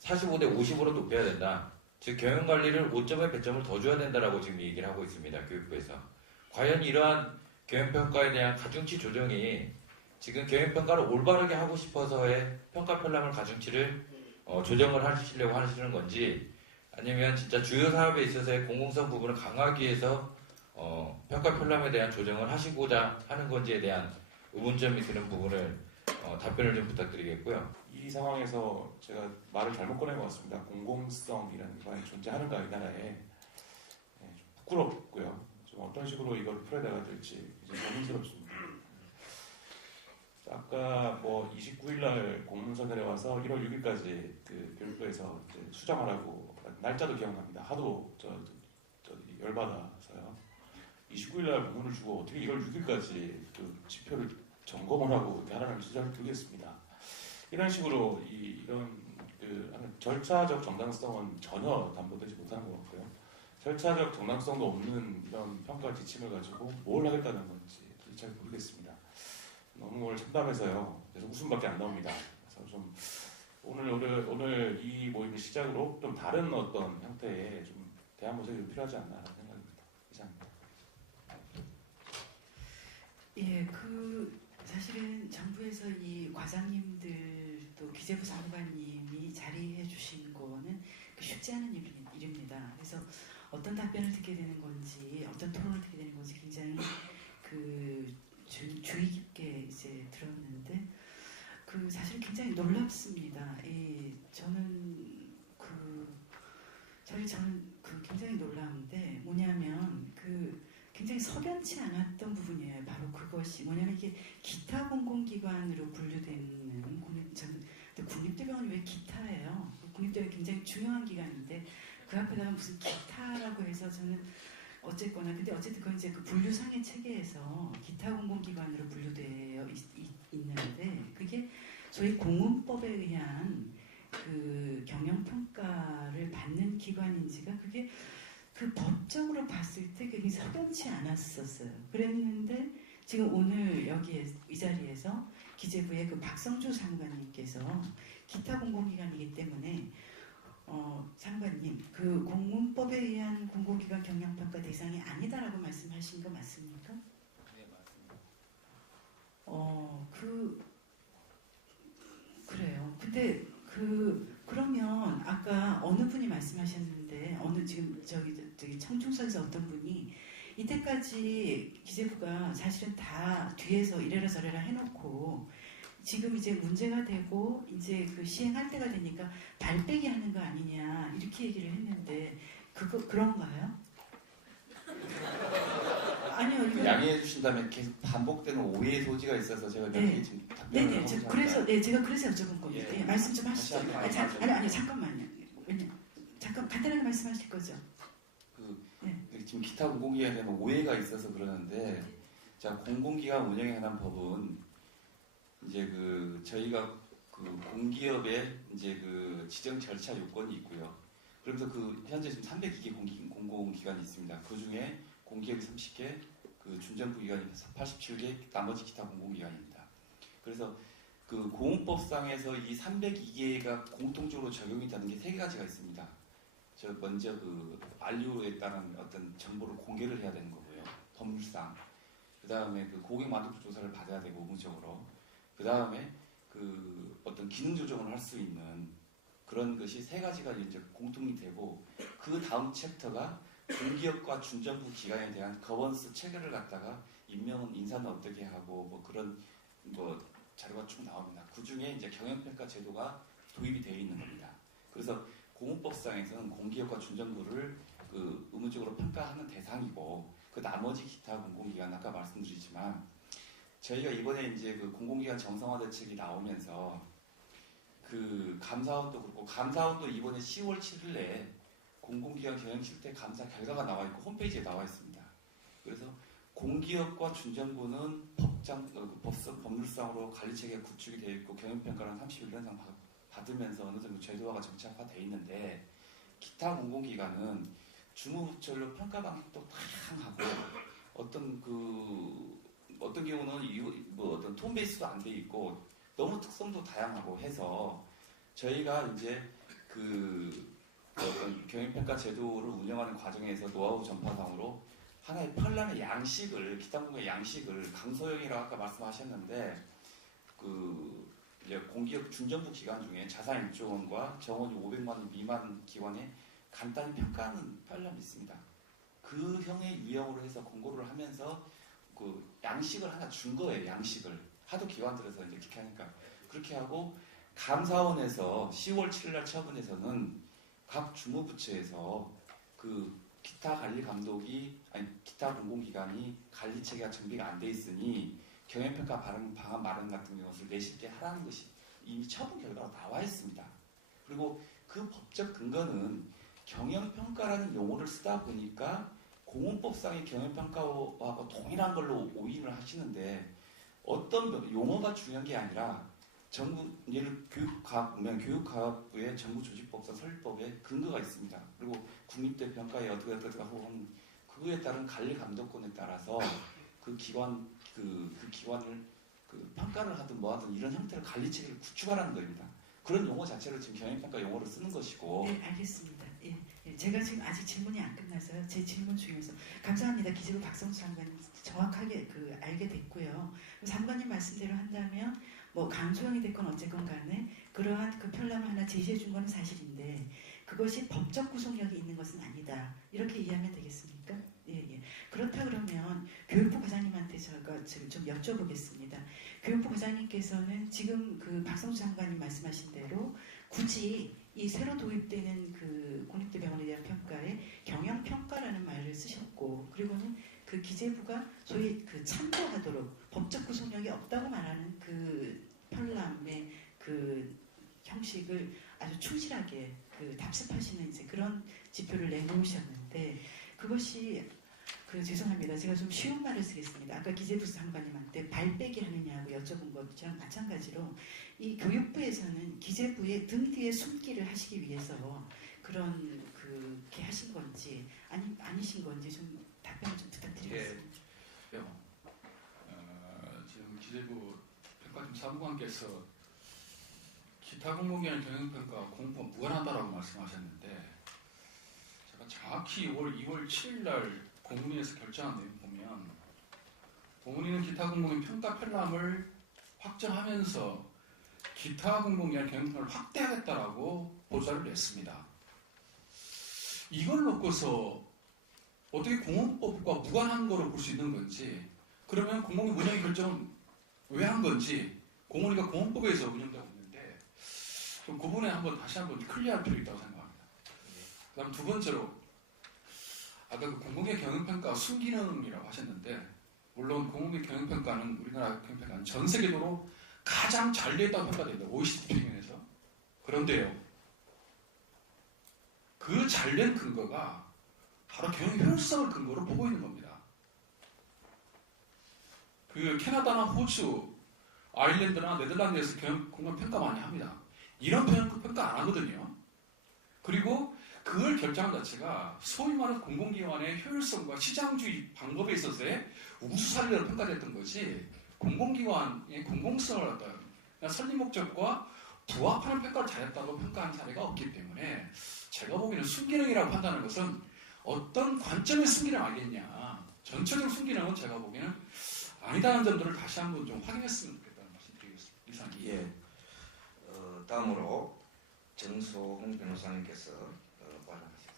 45대 50으로 높여야 된다. 즉 경영관리를 5점의 배점을 더 줘야 된다라고 지금 얘기를 하고 있습니다. 교육부에서. 과연 이러한 경영평가에 대한 가중치 조정이 지금 경영평가를 올바르게 하고 싶어서의 평가 편람을 가중치를 조정을 하시려고 하시는 건지 아니면 진짜 주요 사업에 있어서의 공공성 부분을 강화하기 위해서 평가 편람에 대한 조정을 하시고자 하는 건지에 대한 의문점이 드는 부분을 답변을 좀 부탁드리겠고요. 이 상황에서 제가 말을 잘못 꺼낸 것 같습니다. 공공성이라는 게 존재하는가 이 나라에 좀 부끄럽고요. 좀 어떤 식으로 이걸 풀어나가야 될지 좀 고민스럽습니다. 아까 29일 날 공문서 내려와서 1월 6일까지 그 교육부에서 이제 수정하라고 날짜도 기억납니다. 하도 열받아서요. 29일 날 공문을 주고 어떻게 1월 6일까지 그 지표를 점검을 하고 하라는 주장을 들겠습니다. 이런 식으로 이런 절차적 정당성은 전혀 담보되지 못하는 것 같고요. 절차적 정당성도 없는 이런 평가 지침을 가지고 뭘 하겠다는 건지 잘 모르겠습니다. 너무 오늘 참담해서요. 그래서 웃음밖에 안 나옵니다. 그래서 좀 오늘 이 모임을 시작으로 좀 다른 어떤 형태의 좀 대안 모색이 필요하지 않나 하는 생각입니다. 이상입니다. 예, 사실은 정부에서 이 과장님들 또 기재부 사무관님이 자리해 주신 거는 쉽지 않은 일입니다. 그래서 어떤 답변을 듣게 되는 건지 어떤 토론을 듣게 되는 건지 굉장히 주의 깊게 이제 들었는데 사실 굉장히 놀랍습니다. 저는 굉장히 놀라운데 뭐냐면 굉장히 석연치 않았던 부분이에요. 바로 그것이 뭐냐면 이게 기타 공공기관으로 분류되는 국립대병원이 왜 기타예요? 국립대병원이 굉장히 중요한 기관인데 그 앞에다가 무슨 기타라고 해서 저는 어쨌거나 근데 어쨌든 그건 이제 그 분류상의 체계에서 기타 공공기관으로 분류되어 있는데 그게 소위 공문법에 의한 그 경영평가를 받는 기관인지가 그게 그 법적으로 봤을 때 그게 석연치 않았었어요. 그랬는데 지금 오늘 이 자리에서 기재부의 그 박성주 사무관님께서 기타 공공기관이기 때문에 사무관님 그 공문법에 의한 공공기관 경영평가 대상이 아니다라고 말씀하신 거 맞습니까? 네, 맞습니다. 그래요. 근데 그러면 아까 어느 분이 말씀하셨는데 지금 저기 청중석에서 어떤 분이 이때까지 지금까지 기재부가 사실은 다 뒤에서 이래라 저래라 해놓고 지금 이제 문제가 되고 이제 그 시행할 때가 되니까 발빼기 하는 거 아니냐 이렇게 얘기를 했는데 그런가요? 아니요. 그 양해해 주신다면 계속 반복되는 오해의 소지가 있어서 제가 몇 개 지금 답변을 네네. 하고자 그래서 제가 그래서 여쭤본 겁니다. 예. 예, 말씀 좀 하시죠. 다시 아니, 한번 아니 잠깐만요. 잠깐 간단하게 말씀하실 거죠. 지금 기타 공공기관에 대한 오해가 있어서 그러는데, 자, 공공기관 운영에 관한 법은 이제 그 저희가 그 공기업의 이제 그 지정 절차 요건이 있고요. 그래서 그 현재 지금 302개 공공기관이 있습니다. 그 중에 공기업이 30개, 그 준정부 기관이 87개, 나머지 기타 공공기관입니다. 그래서 그 공업법상에서 이 302개가 공통적으로 적용이 되는 게 3가지가 있습니다. 저 먼저 그 안류에 따른 어떤 정보를 공개를 해야 되는 거고요. 법률상. 그 다음에 그 고객 만족도 조사를 받아야 되고 의무적으로. 그 다음에 그 어떤 기능 조정을 할 수 있는 그런 것이 3가지가 이제 공통이 되고, 그 다음 챕터가 공기업과 준정부 기관에 대한 거버넌스 체계를 갖다가 임명은 인사는 어떻게 하고 뭐 그런 뭐 자료가 쭉 나옵니다. 그 중에 이제 경영평가 제도가 도입이 되어 있는 겁니다. 그래서 공업법상에서는 공기업과 준정부를 그 의무적으로 평가하는 대상이고, 그 나머지 기타 공공기관 아까 말씀드리지만 저희가 이번에 이제 그 공공기관 정상화 대책이 나오면서 그 감사원도 그렇고, 감사원도 이번에 10월 7일에 공공기관 경영 실태 감사 결과가 나와 있고 홈페이지에 나와 있습니다. 그래서 공기업과 준정부는 법률상으로 관리체계가 구축이 되어 있고 경영평가는 31년상 받으면서 어느 정도 제도화가 정착화되어 있는데, 기타 공공기관은 주무부처별로 평가 방식도 다양하고 어떤 경우는 뭐 어떤 톤 베이스도 안 돼 있고 너무 특성도 다양하고 해서 저희가 이제 그 어떤 경영평가 제도를 운영하는 과정에서 노하우 전파상으로 하나의 편람의 양식을, 기타 공공의 양식을 강소형이라고 아까 말씀하셨는데, 그 이제 공기업 준정부 기관 중에 자산 1조 원과 정원이 500만 원 미만 기관에 간단히 평가하는 편람이 있습니다. 그 형의 유형으로 해서 공고를 하면서 그 양식을 하나 준 거예요. 양식을 하도 기관들에서 이제 그렇게 하니까 그렇게 하고, 감사원에서 10월 7일날 처분에서는 각 주무부처에서 그 기타 관리 감독이 기타 공공기관이 관리 체계가 정비가 안 돼 있으니 경영평가 방안 마련 같은 것을 내실게 하라는 것이 이미 처분 결과가 나와 있습니다. 그리고 그 법적 근거는 경영평가라는 용어를 쓰다 보니까 공원법상의 경영평가하고 동일한 걸로 오인을 하시는데, 어떤 용어가 중요한 게 아니라 정부, 예를 교육과학부의 정부조직법상 설립법에 근거가 있습니다. 그리고 국립대 평가에 어떻게 하고 그거에 따른 관리 감독권에 따라서 그 기관을 그 평가를 하든 뭐 하든 이런 형태로 관리 체계를 구축하라는 겁니다. 그런 용어 자체를 지금 경영평가 용어로 쓰는 것이고. 네, 알겠습니다. 예. 제가 지금 아직 질문이 안 끝나서요. 제 질문 중에서 감사합니다. 기재부 박성수 장관님 정확하게 알게 됐고요. 장관님 말씀대로 한다면 뭐 강소형이 됐건 어쨌건 간에 그러한 그 편람을 하나 제시해 준 건 사실인데 그것이 법적 구속력이 있는 것은 아니다. 이렇게 이해하면 되겠습니까? 예. 그렇다 그러면 교육부 과장님한테 제가 지금 좀 여쭤보겠습니다. 교육부 과장님께서는 지금 그 박성수 장관님 말씀하신 대로 굳이 이 새로 도입되는 그 공립대병원에 대한 평가에 경영평가라는 말을 쓰셨고, 그리고는 그 기재부가 소위 그 참고하도록 법적 구속력이 없다고 말하는 그 편람의 그 형식을 아주 충실하게 그 답습하시는 이제 그런 지표를 내놓으셨는데, 그것이 죄송합니다. 제가 좀 쉬운 말을 쓰겠습니다. 아까 기재부 장관님한테 발빼기 하느냐고 여쭤본 것처럼 마찬가지로 이 교육부에서는 기재부의 등 뒤에 숨기를 하시기 위해서 그런 그렇게 하신 건지 아니신 건지 좀 답변을 좀 부탁드리겠습니다. 예. 지금 기재부 평가팀 사무관께서 기타 공공기관 경영평가 공부가 무관하다라고 말씀하셨는데, 제가 정확히 2월 7일 날 공문위에서 결정한 내용 보면 공문위는 기타 공공기관 평가 편람을 확정하면서 기타 공공기관 경영평을 확대하겠다라고 보고서를 냈습니다. 이걸 놓고서 어떻게 공원법과 무관한 거로 볼 수 있는 건지, 그러면 공공의 운영 결정은 왜 한 건지, 공원위가 공원법에서 운영되고 있는데 좀 그 부분에 다시 한번 클리어할 필요 있다고 생각합니다. 그다음 두 번째로 아까 그 공공의 경영평가 순기능이라고 하셨는데, 물론 공공의 경영평가는 우리나라 경영평가는 전 세계적으로 가장 잘 됐다고 평가됩니다. OECD 평균에서. 그런데요, 그 잘된 근거가 바로 경영 효율성을 근거로 보고 있는 겁니다. 그 캐나다나 호주, 아일랜드나 네덜란드에서 공공 평가 많이 합니다. 이런 평가 안 하거든요. 그리고 그걸 결정한 자체가 소위 말하는 공공기관의 효율성과 시장주의 방법에 있어서의 우수사례로 평가됐던 거지, 공공기관의 공공성을 갖다 설립 목적과 부합하는 평가를 잘했다고 평가한 사례가 없기 때문에 제가 보기에는 순기능이라고 판단하는 것은 어떤 관점의 순기능 알겠냐, 전체적 순기능은 제가 보기에는 아니다는 점들을 다시 한번 좀 확인했으면 좋겠다는 말씀 드리겠습니다. 이상입니다. 예. 다음으로 정소홍 변호사님께서 발언하십니다.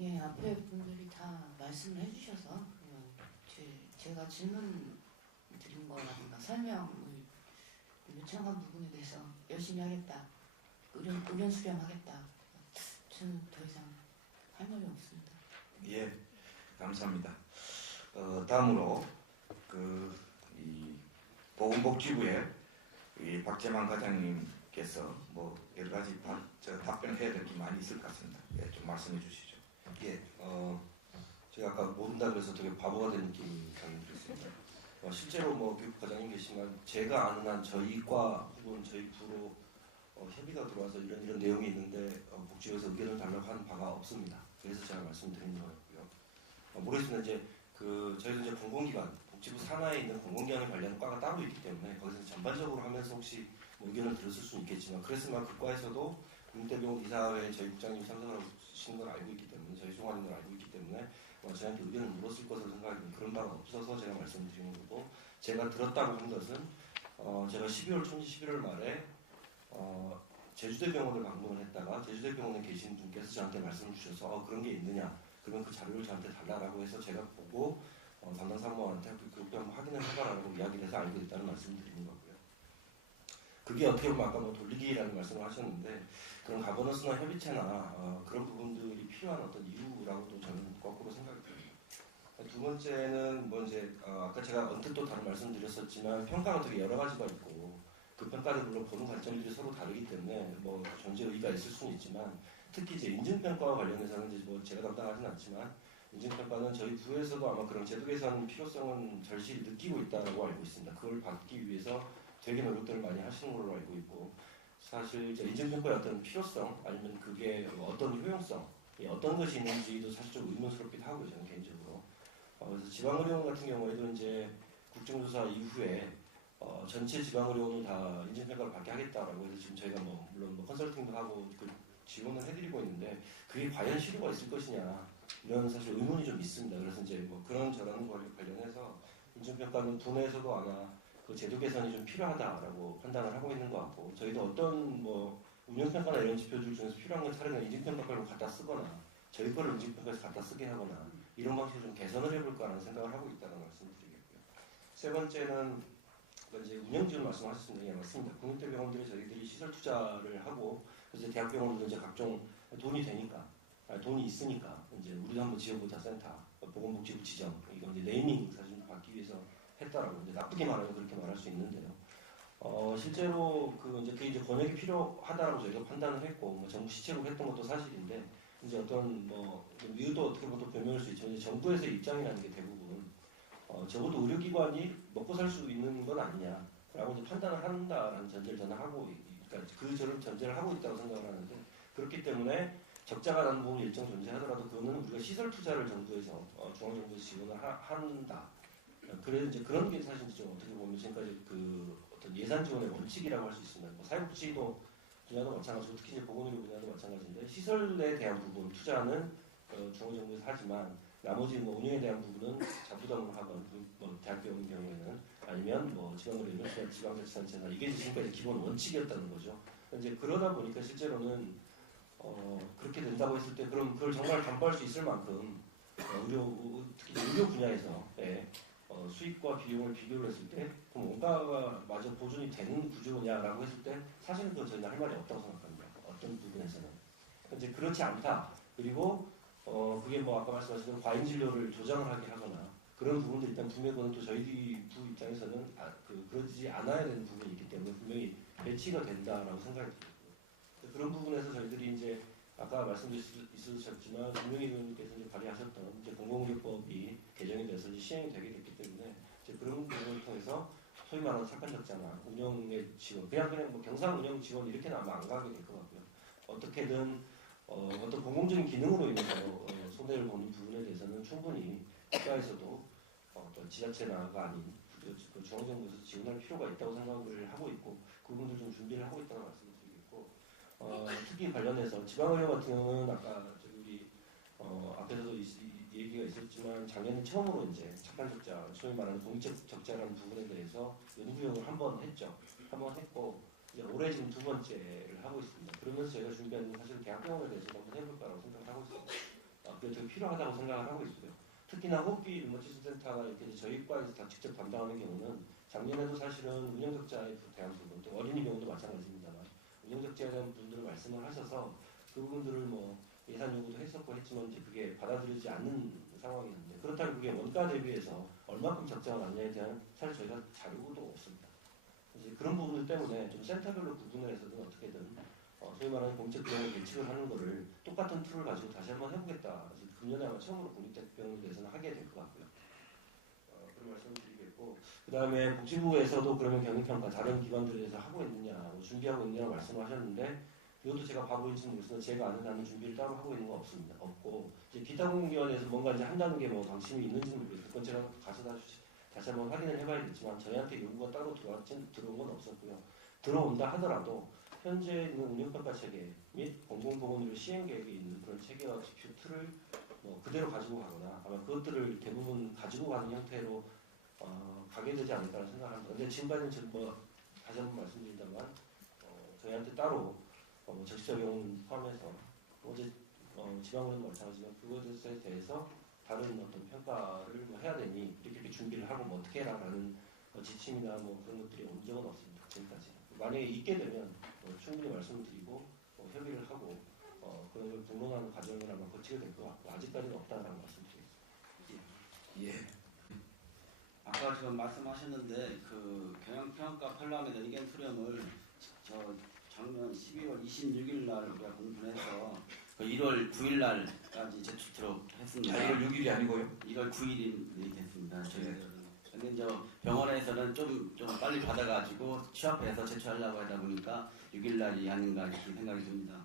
예, 앞에 분들이 다 말씀을 해주셔서 제가 질문 드린 거라든가 설명을 요청한 부분에 대해서 열심히 하겠다, 의견 수렴하겠다. 저는 더 이상 할 말이 없습니다. 예, 감사합니다. 다음으로 이 보건복지부의 이 박재만 과장님께서 뭐 여러 가지 답변해야 될 게 많이 있을 것 같습니다. 예, 좀 말씀해 주시죠. 예, 제가 아까 모른다 그래서 되게 바보가 된 느낌이 들었습니다. 실제로 뭐 교육 과장님 계시지만 제가 아는 한 저희과 혹은 저희 부로 협의가 들어와서 이런 내용이 있는데 복지부에서 의견을 달라고 하는 바가 없습니다. 그래서 제가 말씀드리는 거였고요. 모르겠습니다. 이제 저희도 이제 공공기관, 복지부 산하에 있는 공공기관에 관련 과가 따로 있기 때문에 거기서 전반적으로 하면서 혹시 뭐 의견을 들었을 수는 있겠지만, 그랬으면 그 과에서도 국민대병원 이사회 저희 국장님이 참석을 하신 걸 알고 있기 때문에, 저희 송환인 걸 알고 있기 때문에 저희한테 의견을 물었을 것으로 생각하기는 그런 바가 없어서 제가 말씀드리는 거고, 제가 들었다고 한 것은 제가春季 11월 말에 제주대병원을 방문을 했다가 제주대병원에 계신 분께서 저한테 말씀을 주셔서 그런 게 있느냐, 그러면 그 자료를 저한테 달라고 해서 제가 보고 담당 사무관한테 그것도 한번 확인을 해봐라고 이야기를 해서 알게 됐다는 말씀을 드리는 거고요. 그게 어떻게 보면 아까 뭐 돌리기라는 말씀을 하셨는데, 그런 가버넌스나 협의체나 그런 부분들이 필요한 어떤 이유라고도 저는 거꾸로 생각이 듭니다. 두 번째는 뭐 이제 아까 제가 언뜻 또 다른 말씀드렸었지만, 평가가 되게 여러 가지가 있고 그 평가를 물론 보는 관점들이 서로 다르기 때문에 뭐 존재 의의가 있을 수는 있지만, 특히 이제 인증평가와 관련해서는 이제 뭐 제가 담당하지는 않지만, 인증평가는 저희 부에서도 아마 그런 제도 개선 필요성은 절실히 느끼고 있다고 알고 있습니다. 그걸 받기 위해서 되게 노력들을 많이 하시는 걸로 알고 있고, 사실 이제 인증평가의 어떤 필요성, 아니면 그게 어떤 효용성, 어떤 것이 있는지도 사실 좀 의문스럽기도 하고요, 저는 개인적으로. 그래서 지방의료원 같은 경우에도 이제 국정조사 이후에 전체 지방의료원을 다 인증평가를 받게 하겠다라고 해서 지금 저희가 뭐 물론 뭐 컨설팅도 하고 지원을 해드리고 있는데, 그게 과연 실효가 있을 것이냐, 이런 사실 의문이 좀 있습니다. 그래서 이제 뭐 그런 저런 관련해서 인증평가는 분에서도 아마 그 제도 개선이 좀 필요하다라고 판단을 하고 있는 것 같고, 저희도 어떤 뭐 운영평가나 이런 지표들 중에서 필요한 건 차라리 인증평가를 갖다 쓰거나 저희 거를 인증평가에서 갖다 쓰게 하거나 이런 방식으로 좀 개선을 해볼까라는 생각을 하고 있다는 말씀을 드리겠고요. 세 번째는 이제 운영지원 말씀하셨습니다. 예, 맞습니다. 국립대병원들이 저희들이 시설 투자를 하고, 그래서 대학병원도 이제 각종 돈이 되니까, 돈이 있으니까 이제 우리도 한번 지어보자 센터, 보건복지부 지정, 이거 이제 네이밍 사실 받기 위해서 했다라고 이제 나쁘게 말하면 그렇게 말할 수 있는데요. 실제로 그게 이제 권역이 필요하다라고 저희가 판단을 했고, 뭐 정부 시책으로 했던 것도 사실인데, 이제 어떤 뭐 이유도 어떻게 보면 또 변명할 수 있지만, 이제 정부에서의 입장이라는 게 대부분 적어도 의료기관이 먹고 살 수 있는 건 아니냐라고 이제 판단을 한다라는 전제를 저는 하고, 그러니까 저런 전제를 하고 있다고 생각을 하는데, 그렇기 때문에 적자가 나는 부분이 일정 존재하더라도 그거는 우리가 시설 투자를 정부에서 중앙정부에서 지원을 한다. 그래서 이제 그런 게 사실 좀 어떻게 보면 지금까지 그 어떤 예산 지원의 원칙이라고 할 수 있습니다. 뭐 사회복지도 분야도 마찬가지고, 특히 이제 보건의료 분야도 마찬가지인데, 시설에 대한 부분 투자는 중앙정부에서 하지만 나머지 뭐 운영에 대한 부분은 자부담을 하건, 뭐 대학병원 경우에는 아니면 뭐 지방의료연구소나 지방자치단체나, 이게 지금까지 기본 원칙이었다는 거죠. 이제 그러다 보니까 실제로는 그렇게 된다고 했을 때, 그럼 그걸 정말 담보할 수 있을 만큼 특히 의료 분야에서 수익과 비용을 비교를 했을 때 그럼 원가가 마저 보존이 되는 구조냐라고 했을 때 사실은 저희는 할 말이 없다고 생각합니다. 어떤 부분에서는 이제 그렇지 않다. 그리고 그게 뭐 아까 말씀하신 대로 과잉 진료를 조장을 하게 하거나 그런 부분도 일단 분명히 그건 또 저희 부 입장에서는 그러지 않아야 되는 부분이 있기 때문에 분명히 배치가 된다라고 생각이 들고요. 그런 부분에서 저희들이 이제 아까 말씀도 있으셨지만 김명희 의원님께서 이제 발의하셨던 이제 공공의료법이 개정이 돼서 이제 시행이 되게 됐기 때문에 이제 그런 부분을 통해서 소위 말하는 착한 적자나 운영의 지원, 그냥 뭐 경상 운영 지원 이렇게는 아마 안 가게 될 것 같고요. 어떻게든 어떤 공공적인 기능으로 인해서 손해를 보는 부분에 대해서는 충분히 국가에서도 또 지자체나가 아닌 중앙정부에서 지원할 필요가 있다고 생각을 하고 있고 그 부분들 좀 준비를 하고 있다는 말씀을 드리겠고 특히 관련해서 지방의료 같은 경우는 아까 우리 앞에서도 얘기가 있었지만 작년에 처음으로 이제 착한 적자, 소위 말하는 공익적 적자라는 부분에 대해서 연구용을 한번 했죠. 한번 했고 이제 올해 지금 두 번째를 하고 있습니다. 그러면서 저희가 준비하는 사실 대학병원에 대해서 한번 해볼까라고 생각을 하고 있습니다. 그게 되게 필요하다고 생각을 하고 있어요. 특히나 호흡기 류머티즘센터가 이렇게 저희 과에서 다 직접 담당하는 경우는 작년에도 사실은 운영적자에 대한 부분, 또 어린이 경우도 마찬가지입니다만 운영적자에 대한 분들을 말씀을 하셔서 그 부분들을 뭐 예산 요구도 했었고 했지만 이제 그게 받아들이지 않는 상황이었는데 그렇다면 그게 원가 대비해서 얼마큼 적자가 났냐에 대한 사실 저희가 자료도 없습니다. 이제 그런 부분들 때문에 좀 센터별로 구분을 해서든 어떻게든 소위 말하는 공적 비용을 예측을 하는 거를 똑같은 툴을 가지고 다시 한번 해보겠다. 그래서 금년에 아마 처음으로 국립대병원에 대해서는 하게 될 것 같고요. 그런 말씀을 드리겠고 그 다음에 복지부에서도 그러면 경영평가 다른 기관들에서 하고 있느냐, 뭐 준비하고 있느냐고 말씀하셨는데 이것도 제가 바보인지 모르겠으나 제가 아는 한은 준비를 따로 하고 있는 거 없습니다. 없고 이제 기타 공공기관에서 뭔가 이제 한다는 게 뭐 방침이 있는지는 모르겠어요. 그건 제가 가서 다시 한번 확인을 해봐야겠지만 저희한테 요구가 따로 들어온 건 없었고요. 들어온다 하더라도 현재 있는 운영평가 체계 및 공공보건의료 시행 계획에 있는 그런 체계와 지표 틀을 뭐 그대로 가지고 가거나 아마 그것들을 대부분 가지고 가는 형태로 가게 되지 않을까라는 생각을 합니다. 근데 지금까지는 뭐 다시 한번 말씀드린다만 저희한테 따로 적시자 병원 포함해서 어제 지방의료는 마찬가지지만 그것에 대해서 다른 어떤 평가를 뭐 해야 되니 이렇게 준비를 하고 뭐 어떻게 해라라는 지침이나 뭐 그런 것들이 온 적은 없습니다. 지금까지. 만약에 있게 되면 충분히 말씀을 드리고 협의를 하고 그런 걸 공론하는 과정을 아마 거치게 될 것 같고 아직까지는 없다는 말씀드리겠습니다. 예. 아까 지금 말씀하셨는데 그 경영평가 편람의 의견 수렴을 작년 12월 26일 날 우리가 공부해서 그 1월 9일 날까지 제출토록 했습니다. 1월 6일이 아니고요? 1월 9일이 됐습니다. 근데 이제 병원에서는 좀 빨리 받아가지고 취합해서 제출하려고 하다 보니까 6일 날이 아닌가 이렇게 생각이 듭니다.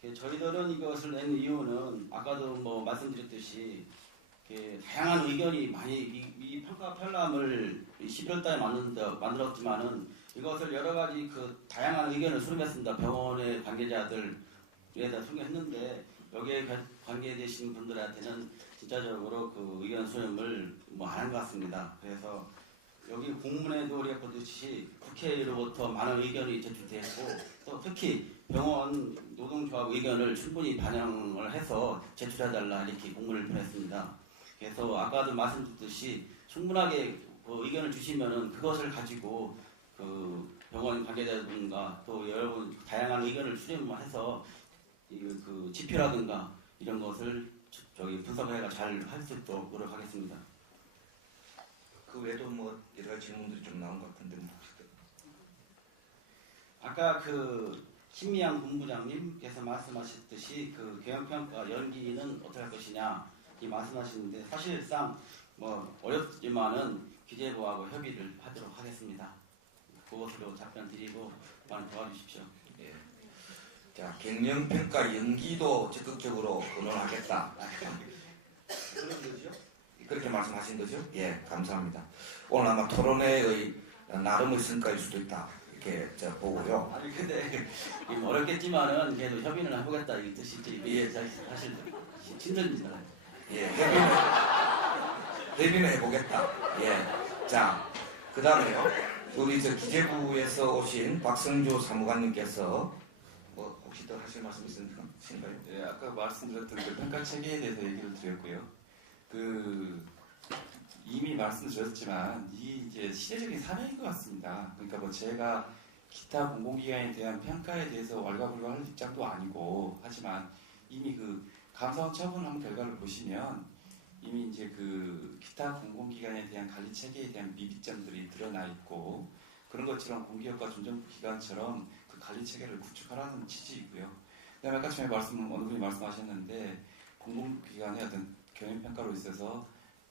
저희들은 이것을 낸 이유는 아까도 뭐 말씀드렸듯이 다양한 의견이 많이 이 평가 편람을 11월 달에 만들었지만은 이것을 여러 가지 그 다양한 의견을 수렴했습니다. 병원의 관계자들에 다 수렴했는데 여기에 관계되신 분들한테는 진짜적으로 그 의견 수렴을 뭐 안 한 것 같습니다. 그래서 여기 공문에도 우리가 보듯이 국회로부터 많은 의견이 제출됐고 또 특히 병원 노동조합 의견을 충분히 반영을 해서 제출해달라 이렇게 공문을 보냈습니다. 그래서 아까도 말씀드렸듯이 충분하게 그 의견을 주시면은 그것을 가지고 그 병원 관계자분과 또 여러분 다양한 의견을 수렴해서 그 지표라든가 이런 것을 저기 분석해가 잘 할 수 있도록 노력하겠습니다. 그 외에도 뭐 여러 가지 질문들이 좀 나온 것 같은데 뭐. 아까 그 신미양 본부장님께서 말씀하셨듯이 그 경영평가 연기는 어떻게 할 것이냐 이 말씀하시는데 사실상 뭐 어렵지만은 기재부하고 협의를 하도록 하겠습니다. 그것으로 답변 드리고 많이 도와주십시오. 예. 자, 경영평가 연기도 적극적으로 의논하겠다. 그런 거죠? 그렇게 말씀하신 거죠? 예, 감사합니다. 오늘 아마 토론회의 나름의 성과일 수도 있다. 이렇게 보고요. 아니 근데 어렵겠지만은 그래도 협의는 해보겠다 이 뜻이지. 예, 사실 힘듭니다. 예, 협의는 해보겠다. 예, 자, 그 다음에요. 우리 기재부에서 오신 박성주 사무관님께서 뭐 혹시 더 하실 말씀 있으신가요? 예, 아까 말씀드렸던 그 평가 체계에 대해서 얘기를 드렸고요. 이미 말씀드렸지만 이 이제 시대적인 사명인 것 같습니다. 그러니까 뭐 제가 기타 공공기관에 대한 평가에 대해서 왈가불가할 입장도 아니고 하지만 이미 그 감사원 처분한 결과를 보시면 이미 이제 그 기타 공공기관에 대한 관리 체계에 대한 미비점들이 드러나 있고 그런 것처럼 공기업과 준정부 기관처럼 그 관리 체계를 구축하라는 취지이고요. 그다음에 아까 전에 어느 분이 말씀하셨는데 공공기관의 어떤 경영평가로 있어서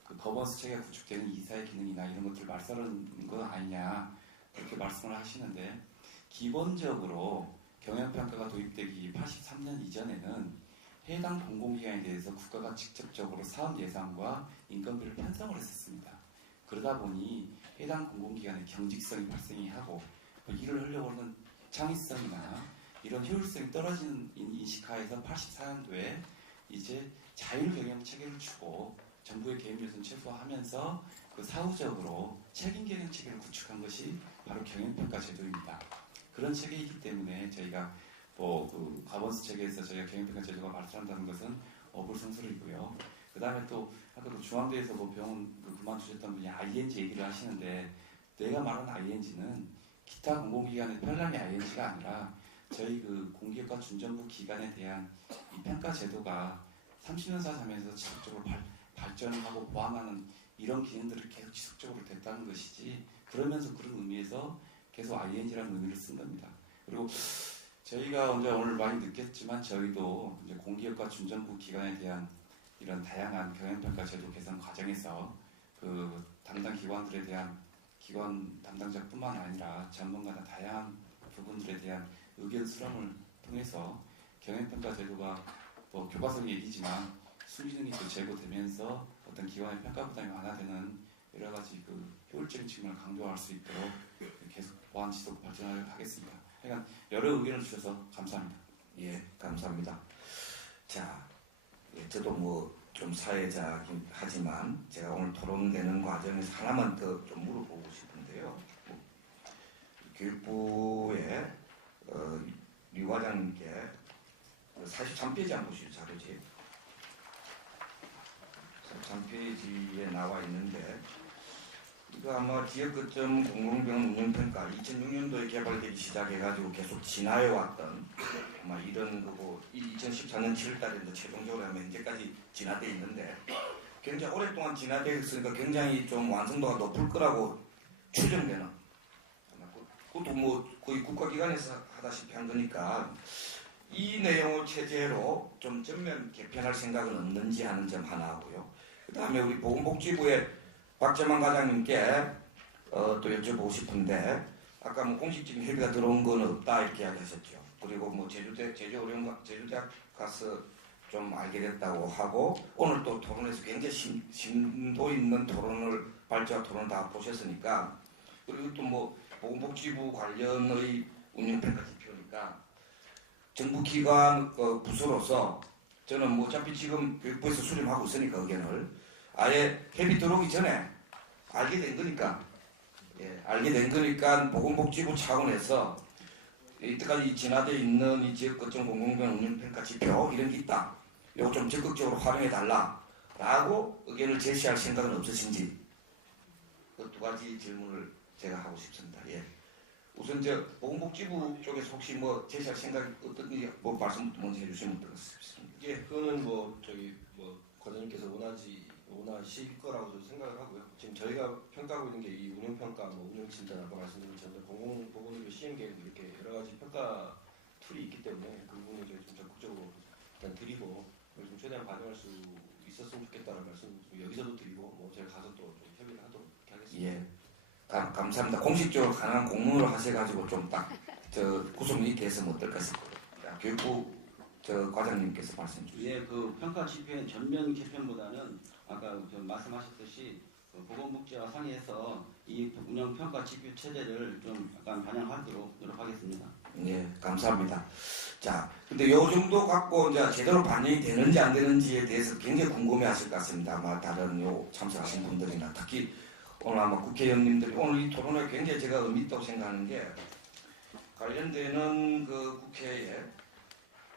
그 거버넌스 체계가 구축되는 이사의 기능이나 이런 것들을 말씀하는 건 아니냐 그렇게 말씀을 하시는데 기본적으로 경영평가가 도입되기 83년 이전에는 해당 공공기관에 대해서 국가가 직접적으로 사업 예산과 인건비를 편성을 했었습니다. 그러다 보니 해당 공공기관의 경직성이 발생이 하고 일을 하려고 하는 창의성이나 이런 효율성이 떨어지는 인식하에서 84년도에 이제 자율경영 체계를 주고 정부의 개입 요소는 최소화하면서 그 사후적으로 책임경영 체계를 구축한 것이 바로 경영평가 제도입니다. 그런 체계이기 때문에 저희가 그 가버넌스 체계에서 저희가 경영평가 제도가 발전한다는 것은 어불성설이고요. 그 다음에 또 아까 그 중앙대에서 병원 그만두셨던 분이 ING 얘기를 하시는데 내가 말하는 ING는 기타 공공기관의 편람의 ING가 아니라 저희 그 공기업과 준정부 기관에 대한 이 평가 제도가 30년 사면서 지속적으로 발전하고 보완하는 이런 기능들을 계속 지속적으로 됐다는 것이지 그러면서 그런 의미에서 계속 ING라는 의미를 쓴 겁니다. 그리고 저희가 오늘 많이 느꼈지만 저희도 이제 공기업과 준정부 기관에 대한 이런 다양한 경영평가 제도 개선 과정에서 그 담당 기관들에 대한 기관 담당자뿐만 아니라 전문가나 다양한 부분들에 대한 의견 수렴을 통해서 경영평가 제도가 뭐 교과서의 얘기지만 수기능이 또 제고되면서 어떤 기관의 평가 부담이 완화되는 여러 가지 그 효율적인 측면을 강조할 수 있도록 계속 보완 지속 발전하겠습니다. 그러니까 여러 의견을 주셔서 감사합니다. 예, 감사합니다. 자, 저도 뭐 좀 사회자긴 하지만 제가 오늘 토론되는 과정에서 하나만 더 좀 물어보고 싶은데요. 교육부의 류 과장님께 43페이지 한번 보시죠. 자료지. 43페이지에 나와 있는데 이거 아마 지역 거점 공공병원 운영평가 2006년도에 개발되기 시작해가지고 계속 진화해왔던 아마 이런 거고 2014년 7월달에 최종적으로 하면 현재까지 진화되어 있는데 굉장히 오랫동안 진화되어 있으니까 굉장히 좀 완성도가 높을 거라고 추정되는 그것도 뭐 거의 국가기관에서 하다시피 한 거니까 이 내용을 체제로 좀 전면 개편할 생각은 없는지 하는 점 하나 하고요. 그 다음에 우리 보건복지부의 박재만 과장님께 또 여쭤보고 싶은데 아까 뭐 공식적인 협의가 들어온 건 없다 이렇게 이야기하셨죠. 그리고 뭐 제주대학 가서 좀 알게 됐다고 하고 오늘 또 토론에서 굉장히 심도 있는 토론을 발제와 토론을 다 보셨으니까 그리고 또 뭐 보건복지부 관련의 운영평가 지표니까 정부기관 부서로서 저는 뭐 어차피 지금 교육부에서 수렴하고 있으니까 의견을 아예 협의 들어오기 전에 알게 된 거니까 알게 된 거니까 보건복지부 차원에서 이때까지 진화되어 있는 이 지역 거점 공공병원 운영평가 지표 이런 게 있다. 이거 좀 적극적으로 활용해 달라라고 의견을 제시할 생각은 없으신지 그 두 가지 질문을 제가 하고 싶습니다. 예. 우선 저 보건복지부 쪽에서 혹시 뭐 제시할 생각이 어떤지 뭐 말씀 먼저 해주시면 어떻겠습니까? 예, 그거는 뭐 과장님께서 원하실 거라고 저도 생각을 하고요. 지금 저희가 평가하고 있는 게 이 운영평가, 뭐 운영진단 아까 말씀드린 것처럼 공공보건의료 시행계획 이렇게 여러 가지 평가 툴이 있기 때문에 그 부분을 저희 좀 적극적으로 일단 드리고 좀 최대한 반영할 수 있었으면 좋겠다는 말씀 여기서도 드리고 뭐 제가 가서 또 좀 협의를 하도록 하겠습니다. 예. 감사합니다. 공식적으로 가능한 공문으로 하셔가지고 좀 딱 구성 있게 했으면 어떨까 싶습니다. 교육부 과장님께서 말씀 주시죠. 예, 그 평가 지표의 전면 개편보다는 아까 말씀하셨듯이 보건복지와 상의해서 이 운영평가 지표 체제를 좀 약간 반영하도록 노력하겠습니다. 예, 감사합니다. 자, 근데 요 정도 갖고 이제 제대로 반영이 되는지 안 되는지에 대해서 굉장히 궁금해하실 것 같습니다. 아마 다른 참석하신 분들이나 특히 오늘 아마 국회의원님들이 오늘 이 토론에 굉장히 제가 의미 있다고 생각하는 게 관련되는 그 국회에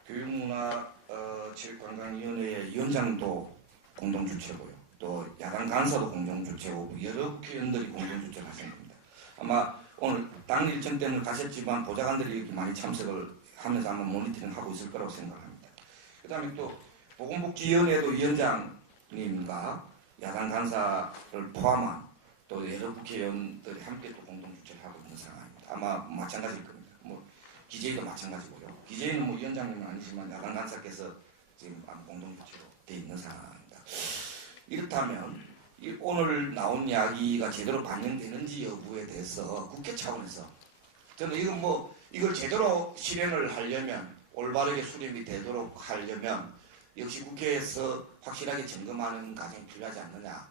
교육문화체육관광위원회의 위원장도 공동주최고요. 또 야당 간사도 공동주최고 여러 국회의원들이 공동주최를 하신 겁니다. 아마 오늘 당 일정 때문에 가셨지만 보좌관들이 이렇게 많이 참석을 하면서 아마 모니터링하고 있을 거라고 생각합니다. 그 다음에 또 보건복지위원회도 위원장님과 야당 간사를 포함한 또 여러 국회의원들이 함께 또 공동주최를 하고 있는 상황입니다. 아마 마찬가지일 겁니다. 뭐 기재위도 마찬가지고요. 기재위는 뭐 위원장님은 아니지만 야당 간사께서 지금 아마 공동주최로 돼 있는 상황입니다. 이렇다면 오늘 나온 이야기가 제대로 반영되는지 여부에 대해서 국회 차원에서 저는 이걸 제대로 실행을 하려면 올바르게 수립이 되도록 하려면 역시 국회에서 확실하게 점검하는 과정이 필요하지 않느냐.